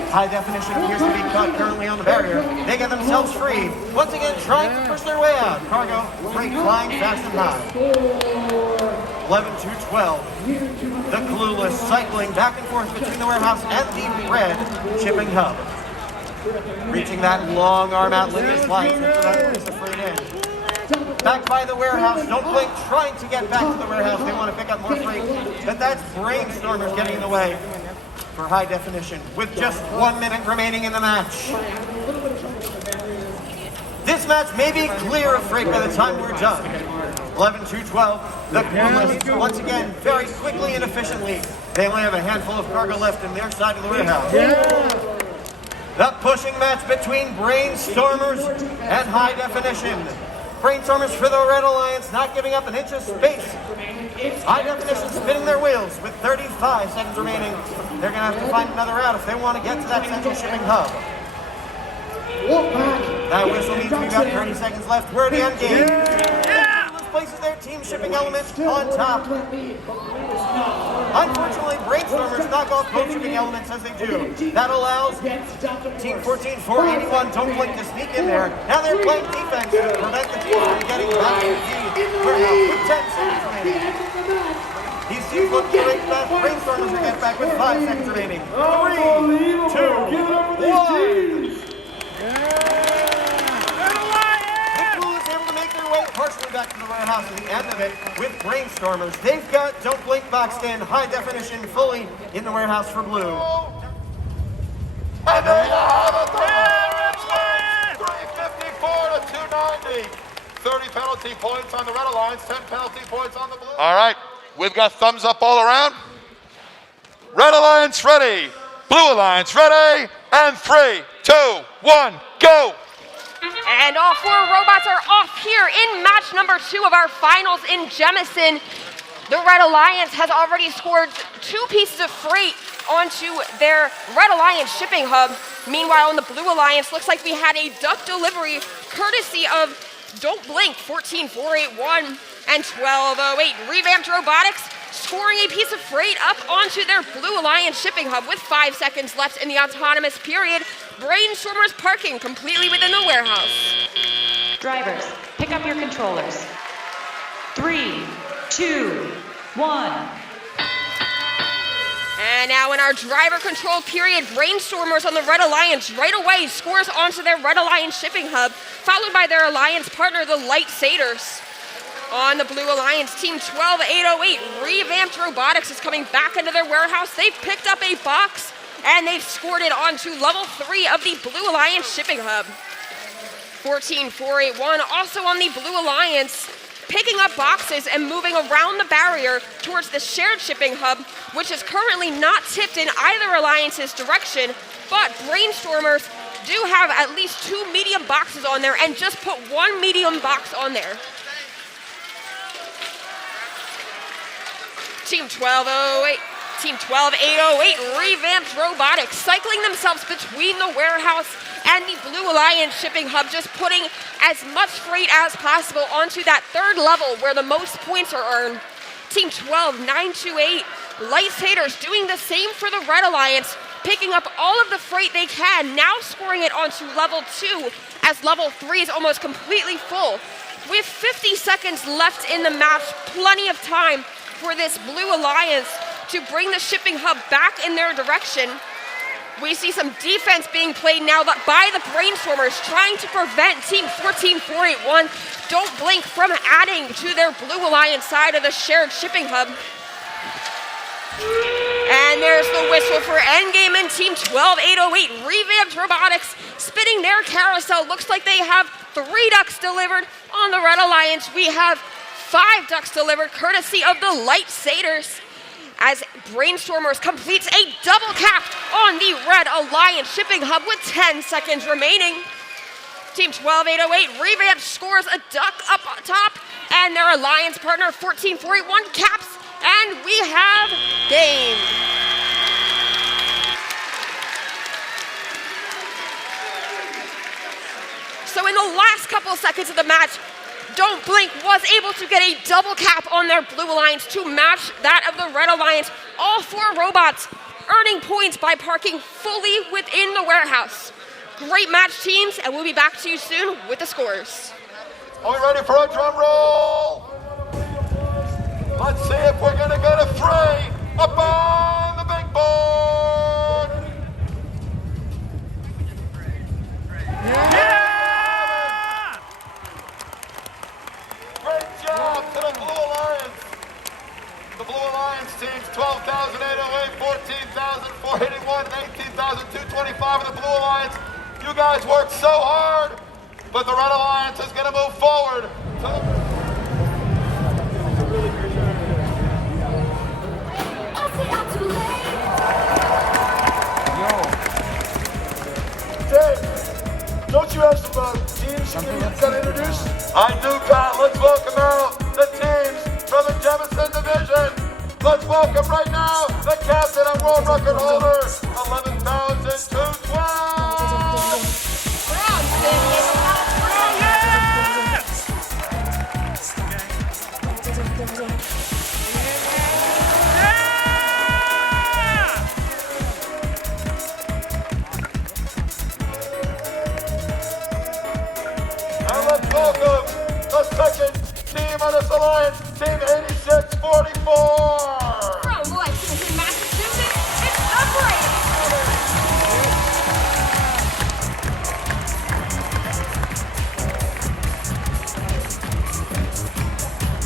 High Definition appears to be caught currently on the barrier. They get themselves free. Once again, trying to push their way out. Cargo freight flying fast and high. 11-12. The Clueless cycling back and forth between the warehouse and the red shipping hub. Reaching that long arm out limit line to that piece of freight in. Back by the warehouse, Don't Blink trying to get back to the warehouse. They want to pick up more freight, but that's Brainstormers getting in the way for High Definition with just 1 minute remaining in the match. This match may be clear of freight by the time we're done. 11-12. The Clueless once again very quickly and efficiently. They only have a handful of cargo left in their side of the warehouse. The pushing match between Brainstormers and High Definition. Brainstormers for the Red Alliance, not giving up an inch of space. High Definition spinning their wheels with 35 seconds remaining. They're going to have to find another route if they want to get to that central shipping hub. That whistle means we've got 30 seconds left. We're at the end game. Clueless places their team shipping element on top. Unfortunately, Brainstormers knock off both shipping elements as they do. That allows Team 14-481 Don't Blink to sneak in there. Now they're playing defense to prevent the team from getting back to the warehouse with 10 seconds remaining. These teams look great best. Brainstormers are getting back with 5 seconds remaining. 3, 2, 1. The Clueless able to make their way partially back to the warehouse at the end of it with Brainstormers. They've got Don't Blink boxed in, High Definition fully in the warehouse for blue. And they have it. The Alliance wins 354-290. 30 penalty points on the Red Alliance, 10 penalty points on the blue. All right, we've got thumbs up all around. Red Alliance ready, Blue Alliance ready, and 3, 2, 1, go! And all 4 robots are off here in match number 2 of our finals in Jemison. The Red Alliance has already scored 2 pieces of freight onto their Red Alliance shipping hub. Meanwhile, in the Blue Alliance, looks like we had a duck delivery courtesy of Don't Blink, 14-481 and 1208. Revamped Robotics scoring a piece of freight up onto their Blue Alliance shipping hub with 5 seconds left in the autonomous period. Brainstormers parking completely within the warehouse. Drivers, pick pick up your controllers. 3, 2, 1. And now in our driver control period, Brainstormers on the Red Alliance right away scores onto their Red Alliance shipping hub, followed by their alliance partner, the Light Satyrs. On the Blue Alliance, Team 12808, Revamped Robotics is coming back into their warehouse. They've picked up a box, and they've scored it onto level 3 of the Blue Alliance shipping hub. 14481, also on the Blue Alliance, picking up boxes and moving around the barrier towards the shared shipping hub, which is currently not tipped in either alliance's direction, but Brainstormers do have at least 2 medium boxes on there and just put 1 medium box on there. Team 12808, Revamped Robotics, cycling themselves between the warehouse and the Blue Alliance shipping hub, just putting as much freight as possible onto that third level where the most points are earned. Team 12928, Light Satyrs doing the same for the Red Alliance, picking up all of the freight they can, now scoring it onto level 2 as level 3 is almost completely full. With 50 seconds left in the match, plenty of time for this Blue Alliance to bring the shipping hub back in their direction. We see some defense being played now by the Brainstormers, trying to prevent Team 14481, Don't Blink, from adding to their Blue Alliance side of the shared shipping hub. And there's the whistle for endgame, and Team 12808, Revamped Robotics, spinning their carousel. Looks like they have 3 ducks delivered. On the Red Alliance, we have 5 ducks delivered, courtesy of the Light Satyrs, as Brainstormers completes a double cap on the Red Alliance shipping hub with 10 seconds remaining. Team 12808, Revamped, scores a duck up top, and their alliance partner 14481 caps, and we have game. So in the last couple seconds of the match, Don't Blink was able to get a double cap on their Blue Alliance to match that of the Red Alliance. All 4 robots earning points by parking fully within the warehouse. Great match, teams, and we'll be back to you soon with the scores. Are we ready for a drum roll? Let's see if we're gonna go to 3 up on the big board. Yeah! Great job to the Blue Alliance. The Blue Alliance teams 12,808, 14,481, and 18,225 in the Blue Alliance. You guys worked so hard, but the Red Alliance is going to move forward. Dave, don't you have some teams you can introduce? I do, Pat. Let's welcome out the teams from the Jefferson Division. Let's welcome right now the captain and world record holder, 11,212. And let's welcome the second team on this alliance, Team 8644. From Lexington, Massachusetts, it's the Brainstormers.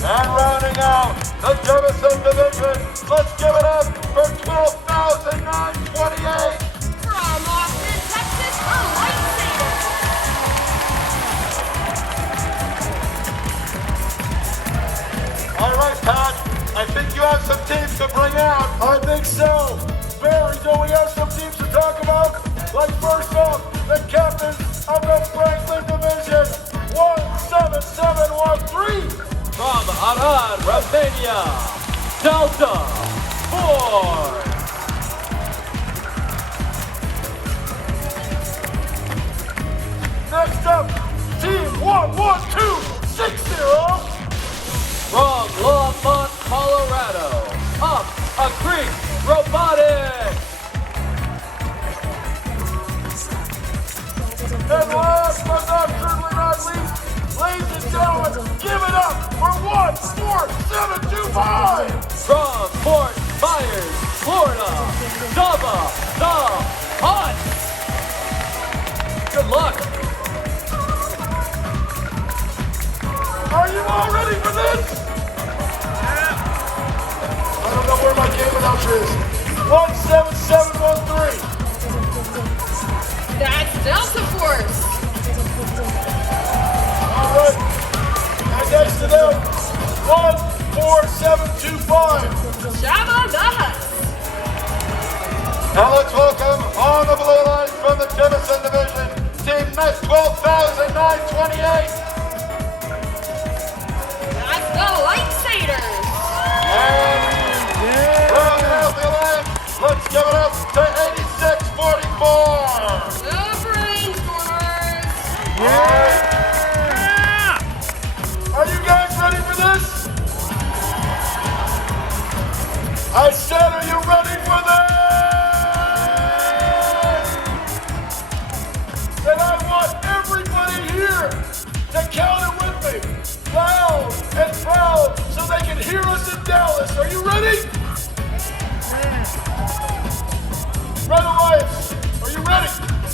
And rounding out the Jefferson Division, let's give it up for 12,928. From Austin, Texas, the Light Satyrs. All right, Pat, I think you have some teams to bring out. I think so. Barry, don't we have some teams to talk about? Like first off, the captains of the Franklin Division, 17713. From Arad, Romania, Delta 4. Next up, Team 11260. From Lafont, Colorado, Up a Creek Robotics. And last but certainly not least, ladies and gentlemen, Give it up for 14725! From Fort Myers, Florida, Java the Hutt. Good luck. Are you all ready for this? I don't know where my game announcer is. 17713. That's Delta Force. All right. And next to them, 14725. Java the Hutt. Now let's welcome on the blue line from the Jefferson Division, Team Net 12,928. That's the Light Satyrs. Rounding out the alliance, let's give it up to 8644. The Brainstormers. Are you guys ready for this? I said, are you ready for this? And I want everybody here to count it with me, loud and proud, so they can hear us in Dallas. Are you ready? Yeah. Red Alliance, are you ready?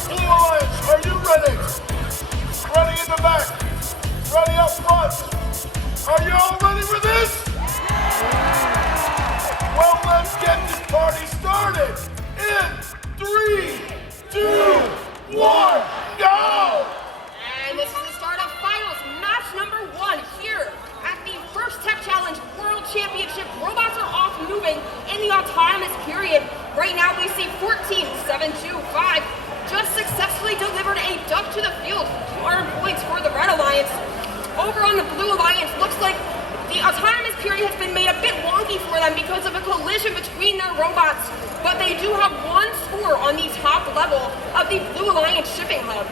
Blue Alliance, are you ready? Ready in the back, ready up front. Are you all ready for this? Well, let's get this party started in 3, 2, 1, go! And this is the start of finals, match number 1 here at the First Tech Challenge World Championship. Robots are off moving in the autonomous period. Right now we see 14-7-2-5 just successfully delivered a duck to the field. 2 points for the Red Alliance. Over on the Blue Alliance, looks like the autonomous period has been made a bit wonky for them because of a collision between their robots, but they do have 1 score on the top level of the Blue Alliance shipping hub.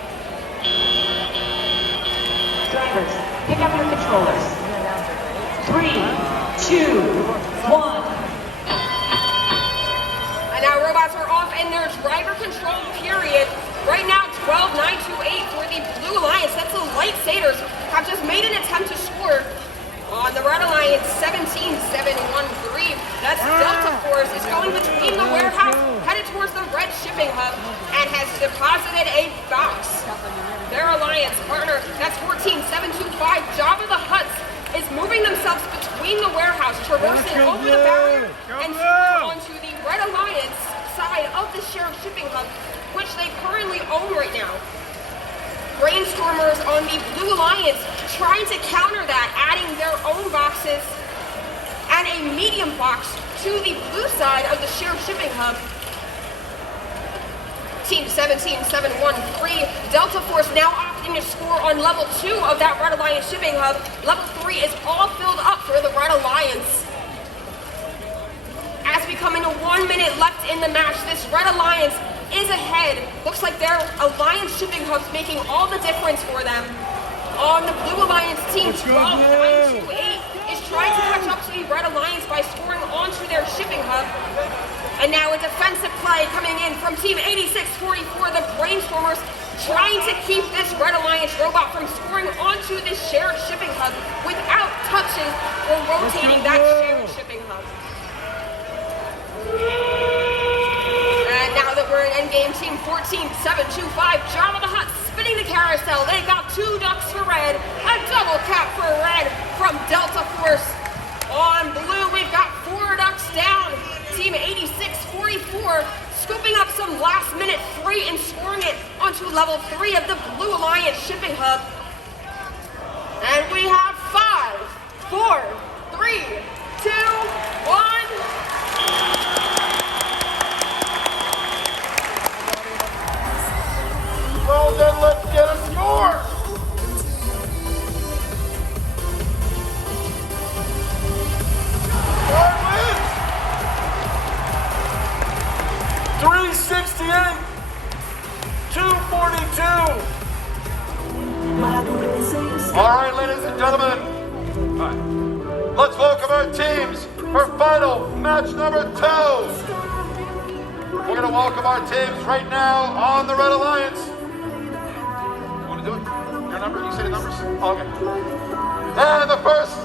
Drivers, pick up your controllers. 3, 2, 1. And now robots are off in their driver control period. Right now, 12-9-2-8 for the Blue Alliance. That's the Light Satyrs have just made an attempt to score on the Red Alliance. 17-7-1-3. That's Delta Force is going between the warehouse, headed towards the red shipping hub, and has deposited a box. Their alliance partner, that's 14-7-2-5. Java the Hutt is moving themselves between the warehouse, traversing over the barrier, and scoring onto the Red Alliance side of the shared shipping hub, which they currently own right now. Brainstormers on the Blue Alliance trying to counter that, adding their own boxes and a medium box to the blue side of the shared shipping hub. Team 17-7-1-3. Delta Force now opting to score on level 2 of that Red Alliance shipping hub. Level 3 is all filled up for the Red Alliance. As we come into 1 minute left in the match, this Red Alliance is ahead. Looks like their Alliance shipping hub's making all the difference for them. On the Blue Alliance team, 12-9-2-8 is trying to catch up to the Red Alliance by scoring onto their shipping hub. And now a defensive play coming in from Team 8644, the Brainstormers, trying to keep this Red Alliance robot from scoring onto this shared shipping hub without touching or rotating that shared shipping hub. And now that we're in endgame, Team 14-7-2-5, Java the Hutt spinning the carousel. They got 2 ducks for red, a double cap for red from Delta Force. On blue, we've got 4 ducks down. Team 8644 scooping up some last minute free and scoring it onto level 3 of the Blue Alliance shipping hub. And we have 5, 4, 3, 2, 1. Well, then let's get a score. Our win. 368, 242. All right, ladies and gentlemen, let's welcome our teams for final match number 2. We're going to welcome our teams right now on the Red Alliance. You want to do it? Your number? You say the numbers? Okay. And the first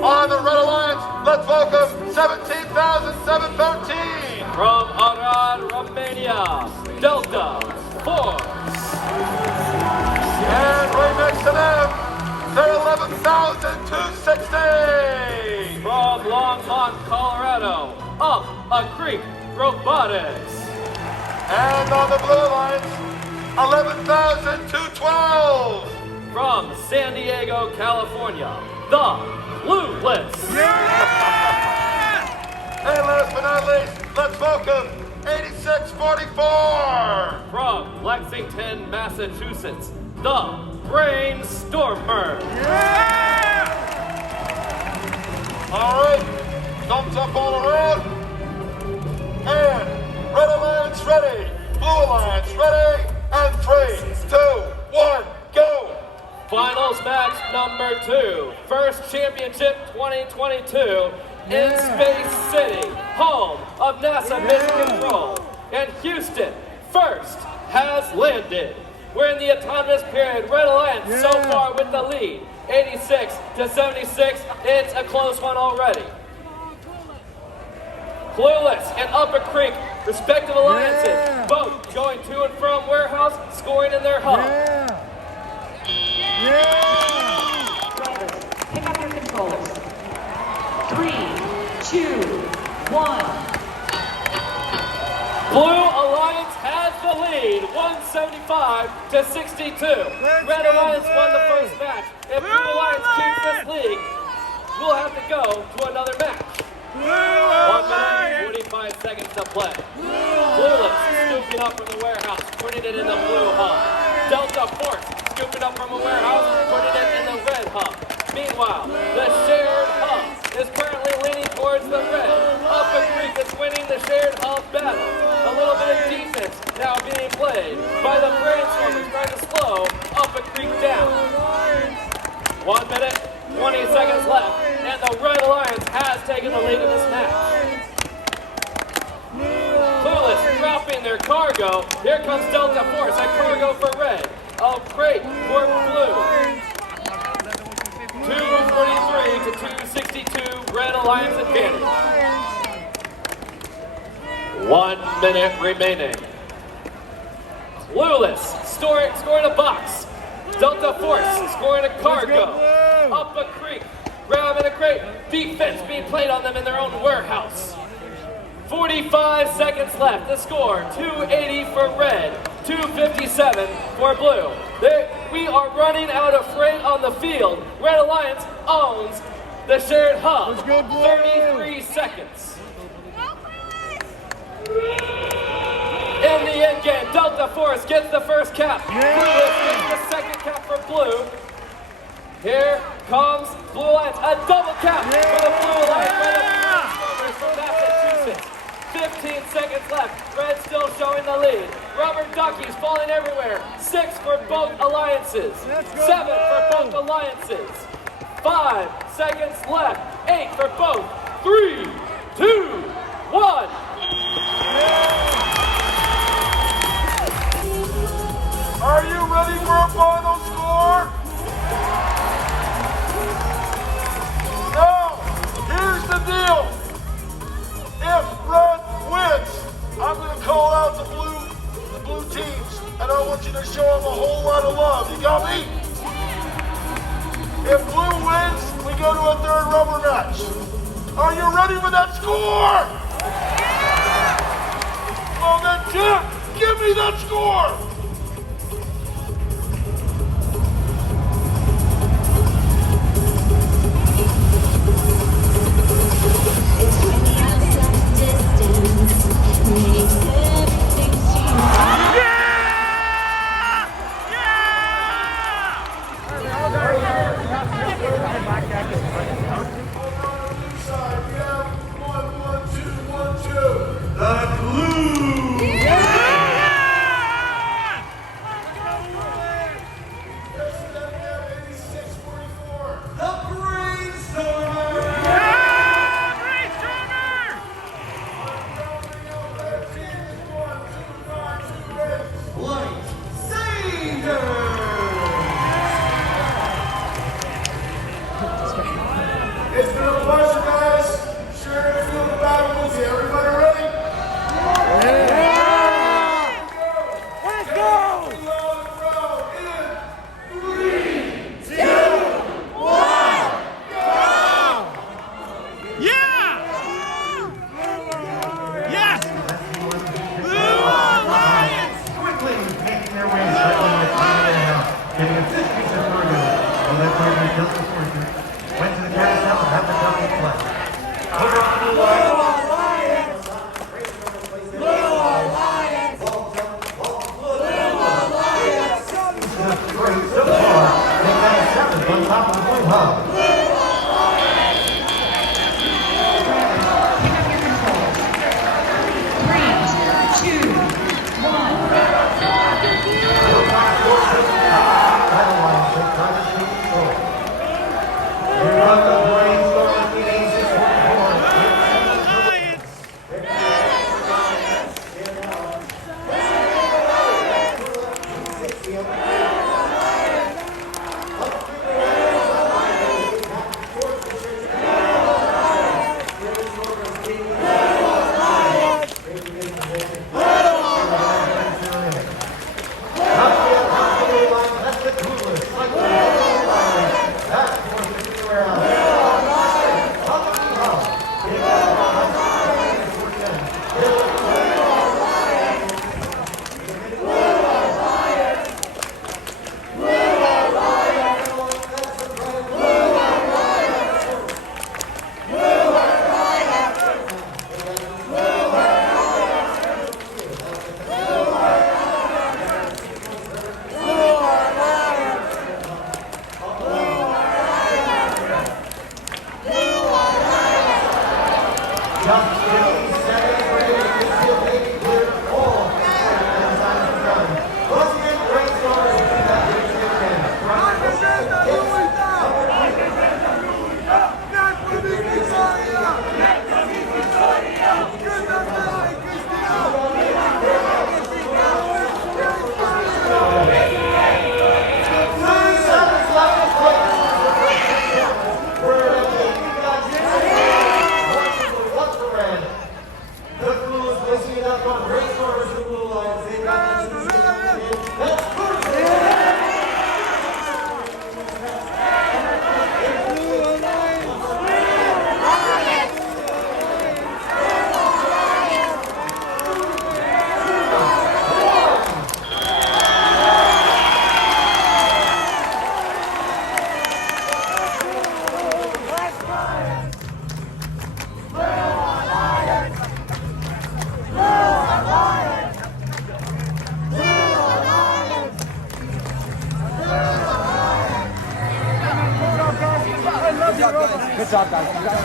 on the Red Alliance, let's welcome 17,713. From Arad, Romania, Delta Force. And right next to them, they're 11,260. From Longmont, Colorado, Up a Creek Robotics. And on the Blue Alliance, 11,212. From San Diego, California, the Clueless. And last but not least, let's welcome 8644. From Lexington, Massachusetts, the Brainstormer. All right, thumbs up all around. And Red Alliance ready, Blue Alliance ready, and 3, 2, 1, go. Finals match number 2, First Championship 2022 in Space City, home of NASA Mission Control. And Houston, First has landed. We're in the autonomous period. Red Alliance so far with the lead, 86-76. It's a close one already. Clueless and Upper Creek, respective alliances, both going to and from warehouse, scoring in their hub. Drivers, pick up your controllers. 3, 2, 1. Blue Alliance has the lead, 175-62. Red Alliance won the first match. If Blue Alliance keeps this lead, we'll have to go to another match. 1 minute, 45 seconds to play. Clueless scooping up from the warehouse, putting it in the blue hub. Delta Force scooping up from a warehouse, putting it in the red hub. Meanwhile, the shared hub is currently leaning towards the red. Upper Creek is winning the shared hub battle. A little bit of defense now being played by the Brainstormers, trying to slow Upper Creek down. 1 minute, 20 seconds left, and the Red Alliance has taken the lead in this match. Clueless dropping their cargo. Here comes Delta Force at cargo for red, a crate for blue. 243-262, Red Alliance advantage. 1 minute remaining. Clueless scoring a box. Delta Force scoring a cargo. Up a creek, grabbing a crate. Defense being played on them in their own warehouse. 45 seconds left. The score, 280 for red, 257 for blue. We are running out of freight on the field. Red Alliance owns the shared hub. 33 seconds. In the end game, Delta Force gets the first cap. Clueless gets the second cap for blue. Here comes Blue Alliance, a double cap for the Blue Alliance by the Brainstormers from Massachusetts. 15 seconds left. Red still showing the lead. Rubber duckies falling everywhere. 6 for both alliances. 7 for both alliances. 5 seconds left. 8 for both. 3, 2, 1. Are you ready for a final score? Now, here's the deal. If red wins, I'm going to call out the blue teams, and I want you to show them a whole lot of love. You got me? If blue wins, we go to a third rubber match. Are you ready for that score? Well then, Tim, give me that score! Good job, guys. Good job, guys. You guys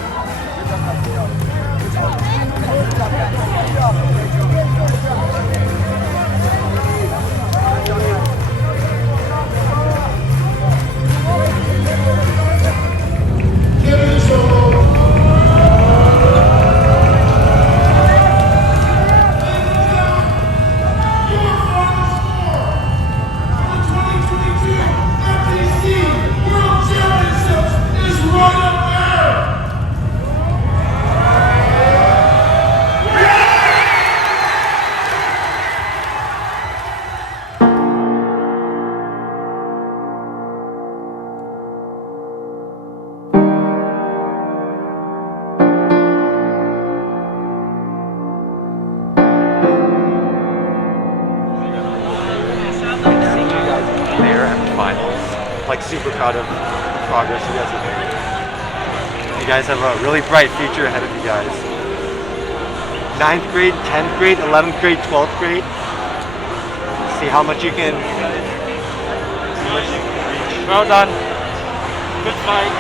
like super proud of the progress you guys have made. You guys have a really bright future ahead of you guys. 9th grade, 10th grade, 11th grade, 12th grade. See how much you can reach. Well done. Good fight.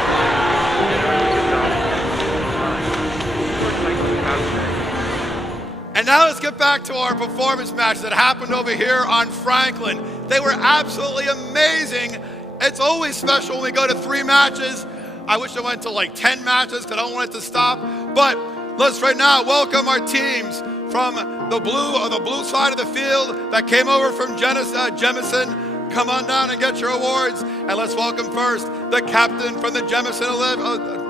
And now let's get back to our performance match that happened over here on Franklin. They were absolutely amazing. It's always special when we go to 3 matches. I wish I went to like 10 matches because I don't want it to stop. But let's right now welcome our teams from the blue side of the field that came over from Jemison. Come on down and get your awards. And let's welcome first the captain from the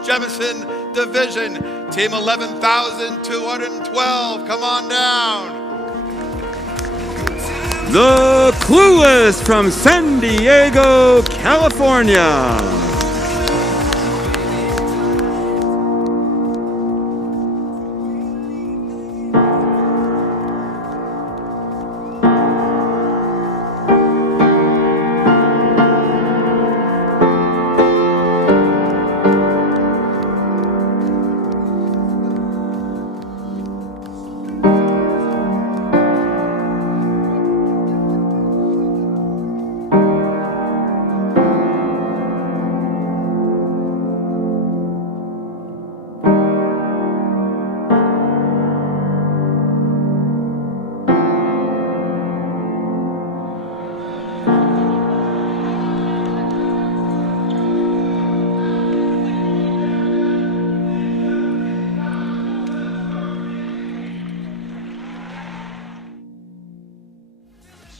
Jemison division, team 11,212. Come on down. The Clueless from San Diego, California.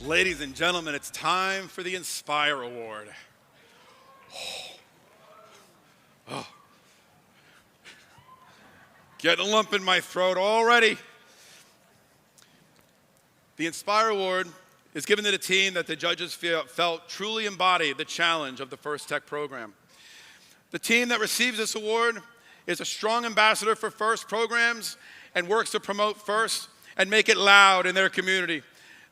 Ladies and gentlemen, it's time for the Inspire Award. Oh. Getting a lump in my throat already. The Inspire Award is given to the team that the judges felt truly embodied the challenge of the First Tech program. The team that receives this award is a strong ambassador for FIRST programs and works to promote FIRST and make it loud in their community.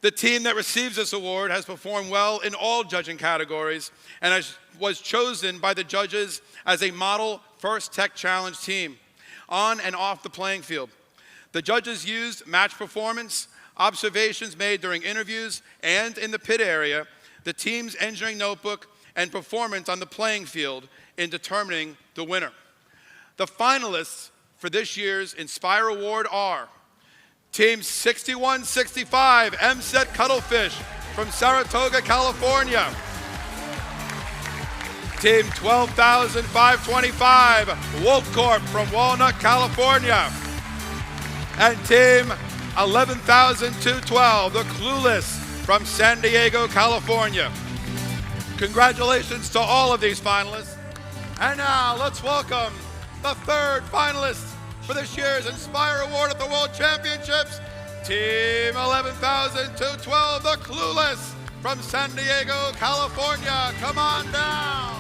The team that receives this award has performed well in all judging categories and was chosen by the judges as a model First Tech Challenge team on and off the playing field. The judges used match performance, observations made during interviews and in the pit area, the team's engineering notebook, and performance on the playing field in determining the winner. The finalists for this year's Inspire Award are Team 6165, MSET Cuttlefish from Saratoga, California. Team 12525, Wolf Corp from Walnut, California. And Team 11212, the Clueless from San Diego, California. Congratulations to all of these finalists. And now let's welcome the third finalist for this year's Inspire Award at the World Championships, Team 11212, the Clueless from San Diego, California. Come on down.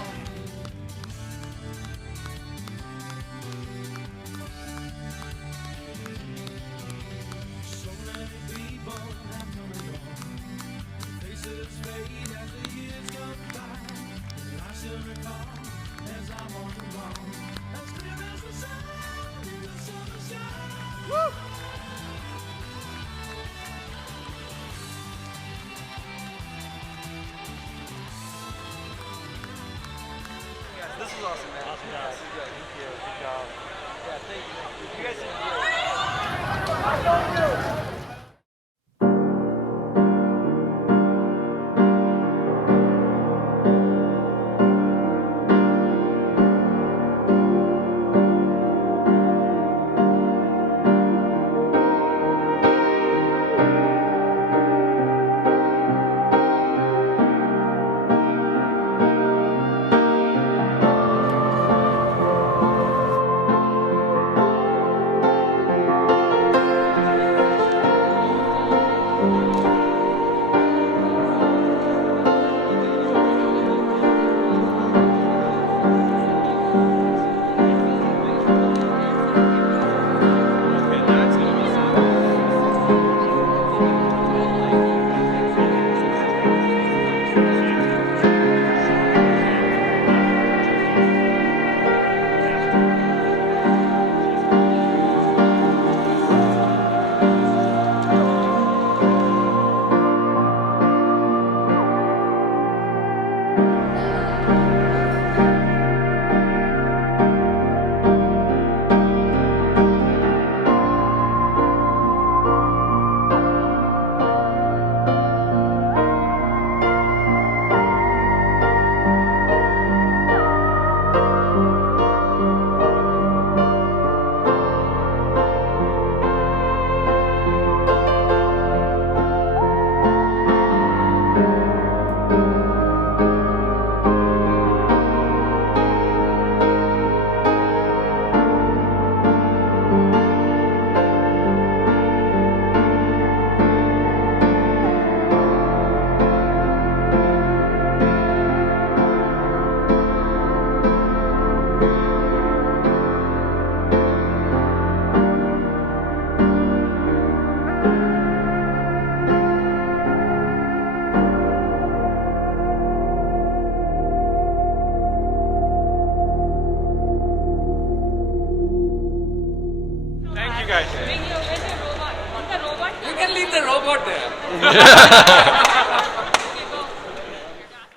This is awesome, man. Awesome job. Thank you. Good job. Yeah, thank you. You guys did great.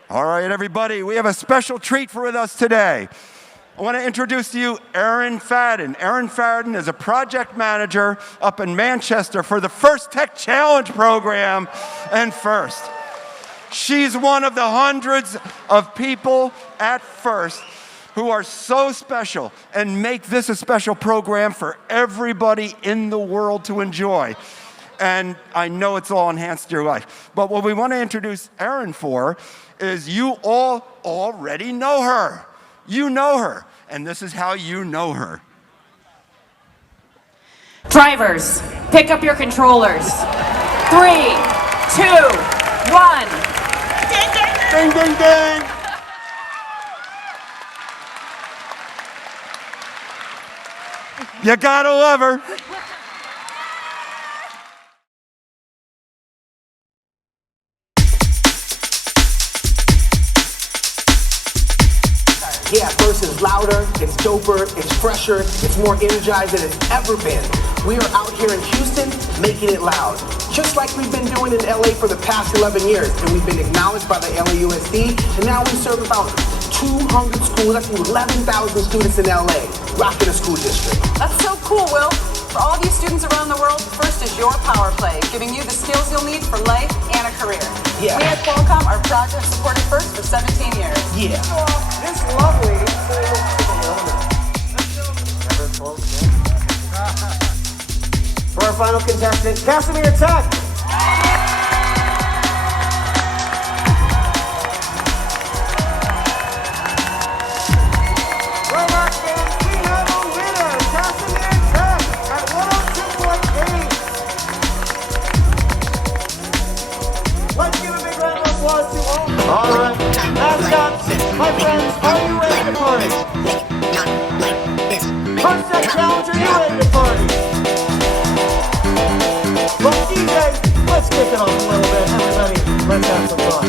All right, everybody, we have a special treat for with us today. I want to introduce to you Erin Fadden. Erin Fadden is a project manager up in Manchester for the First Tech Challenge program and First. She's one of the hundreds of people at First who are so special and make this a special program for everybody in the world to enjoy. And I know it's all enhanced your life. But what we want to introduce Erin for is you all already know her. You know her, and this is how you know her. Drivers, pick up your controllers. 3, 2, 1. Ding, ding, ding. You gotta love her. Yeah, First is louder, it's doper, it's fresher, it's more energized than it's ever been. We are out here in Houston making it loud, just like we've been doing in LA for the past 11 years. And we've been acknowledged by the LAUSD, and now we serve about 200 schools, that's 11,000 students in LA. rocking the school district. That's so cool, Will. For all of you students around the world, first is your Power Play, giving you the skills you'll need for life and a career. Yeah. We at Qualcomm are proud to have supported FIRST for 17 years. Yeah. This lovely. For our final contestant, Casimir Tech. Let's give a big round of applause to all. All right, mascots, my friends, are you ready to party? First Tech Challenge, are you ready to party? Well, DJ, let's kick it off a little bit. Everybody, let's have some fun.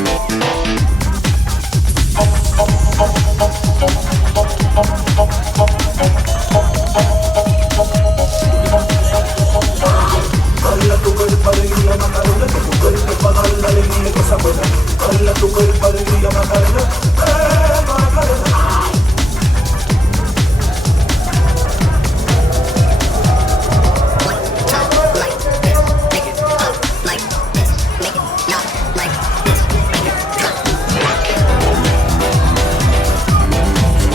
Dale tu cuerpo alegría Macarena, que tu cuerpo para dar la alegría y cosas buenas. Dale tu cuerpo alegría Macarena, Macarena.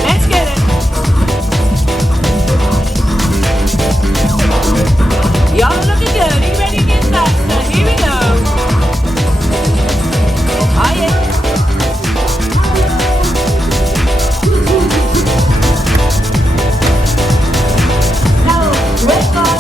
Let's get it. Y'all looking good. Are you ready to get faster? Here we go. Oh yeah. No, red ball.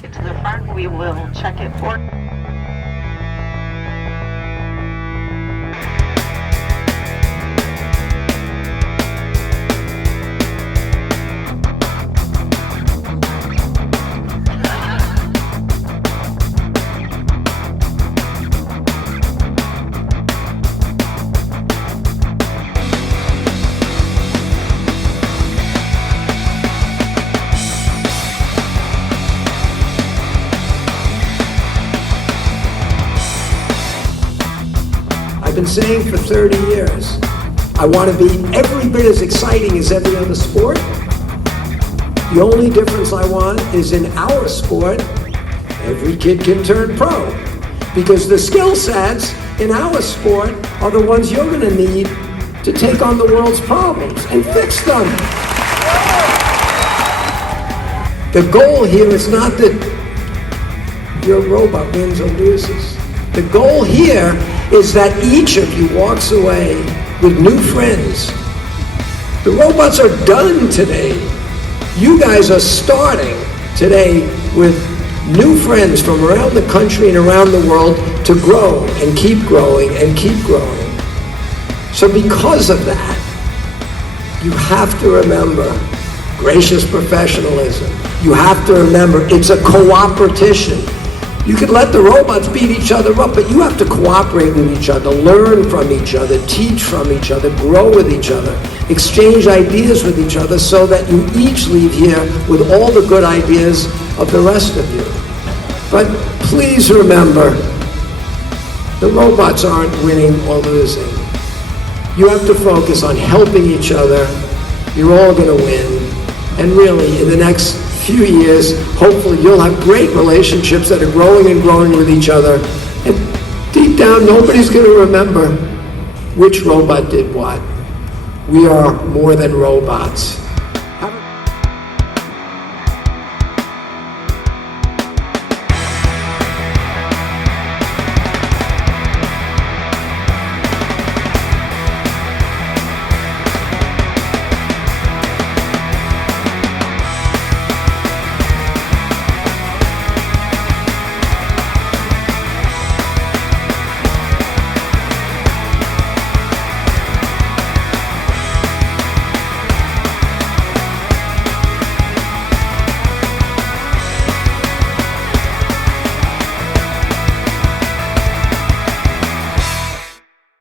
Get to the front, we will check it for. I've been saying for 30 years, I want to be every bit as exciting as every other sport. The only difference I want is in our sport, every kid can turn pro. Because the skill sets in our sport are the ones you're going to need to take on the world's problems and fix them. The goal here is not that your robot wins or loses. The goal here is that each of you walks away with new friends. The robots are done today. You guys are starting today with new friends from around the country and around the world to grow and keep growing and keep growing. So because of that, you have to remember gracious professionalism. You have to remember it's a cooperation. You can let the robots beat each other up, but you have to cooperate with each other, learn from each other, teach from each other, grow with each other, exchange ideas with each other so that you each leave here with all the good ideas of the rest of you. But please remember, the robots aren't winning or losing. You have to focus on helping each other. You're all going to win. And really, in the next few years, hopefully you'll have great relationships that are growing and growing with each other. And deep down, nobody's going to remember which robot did what. We are more than robots.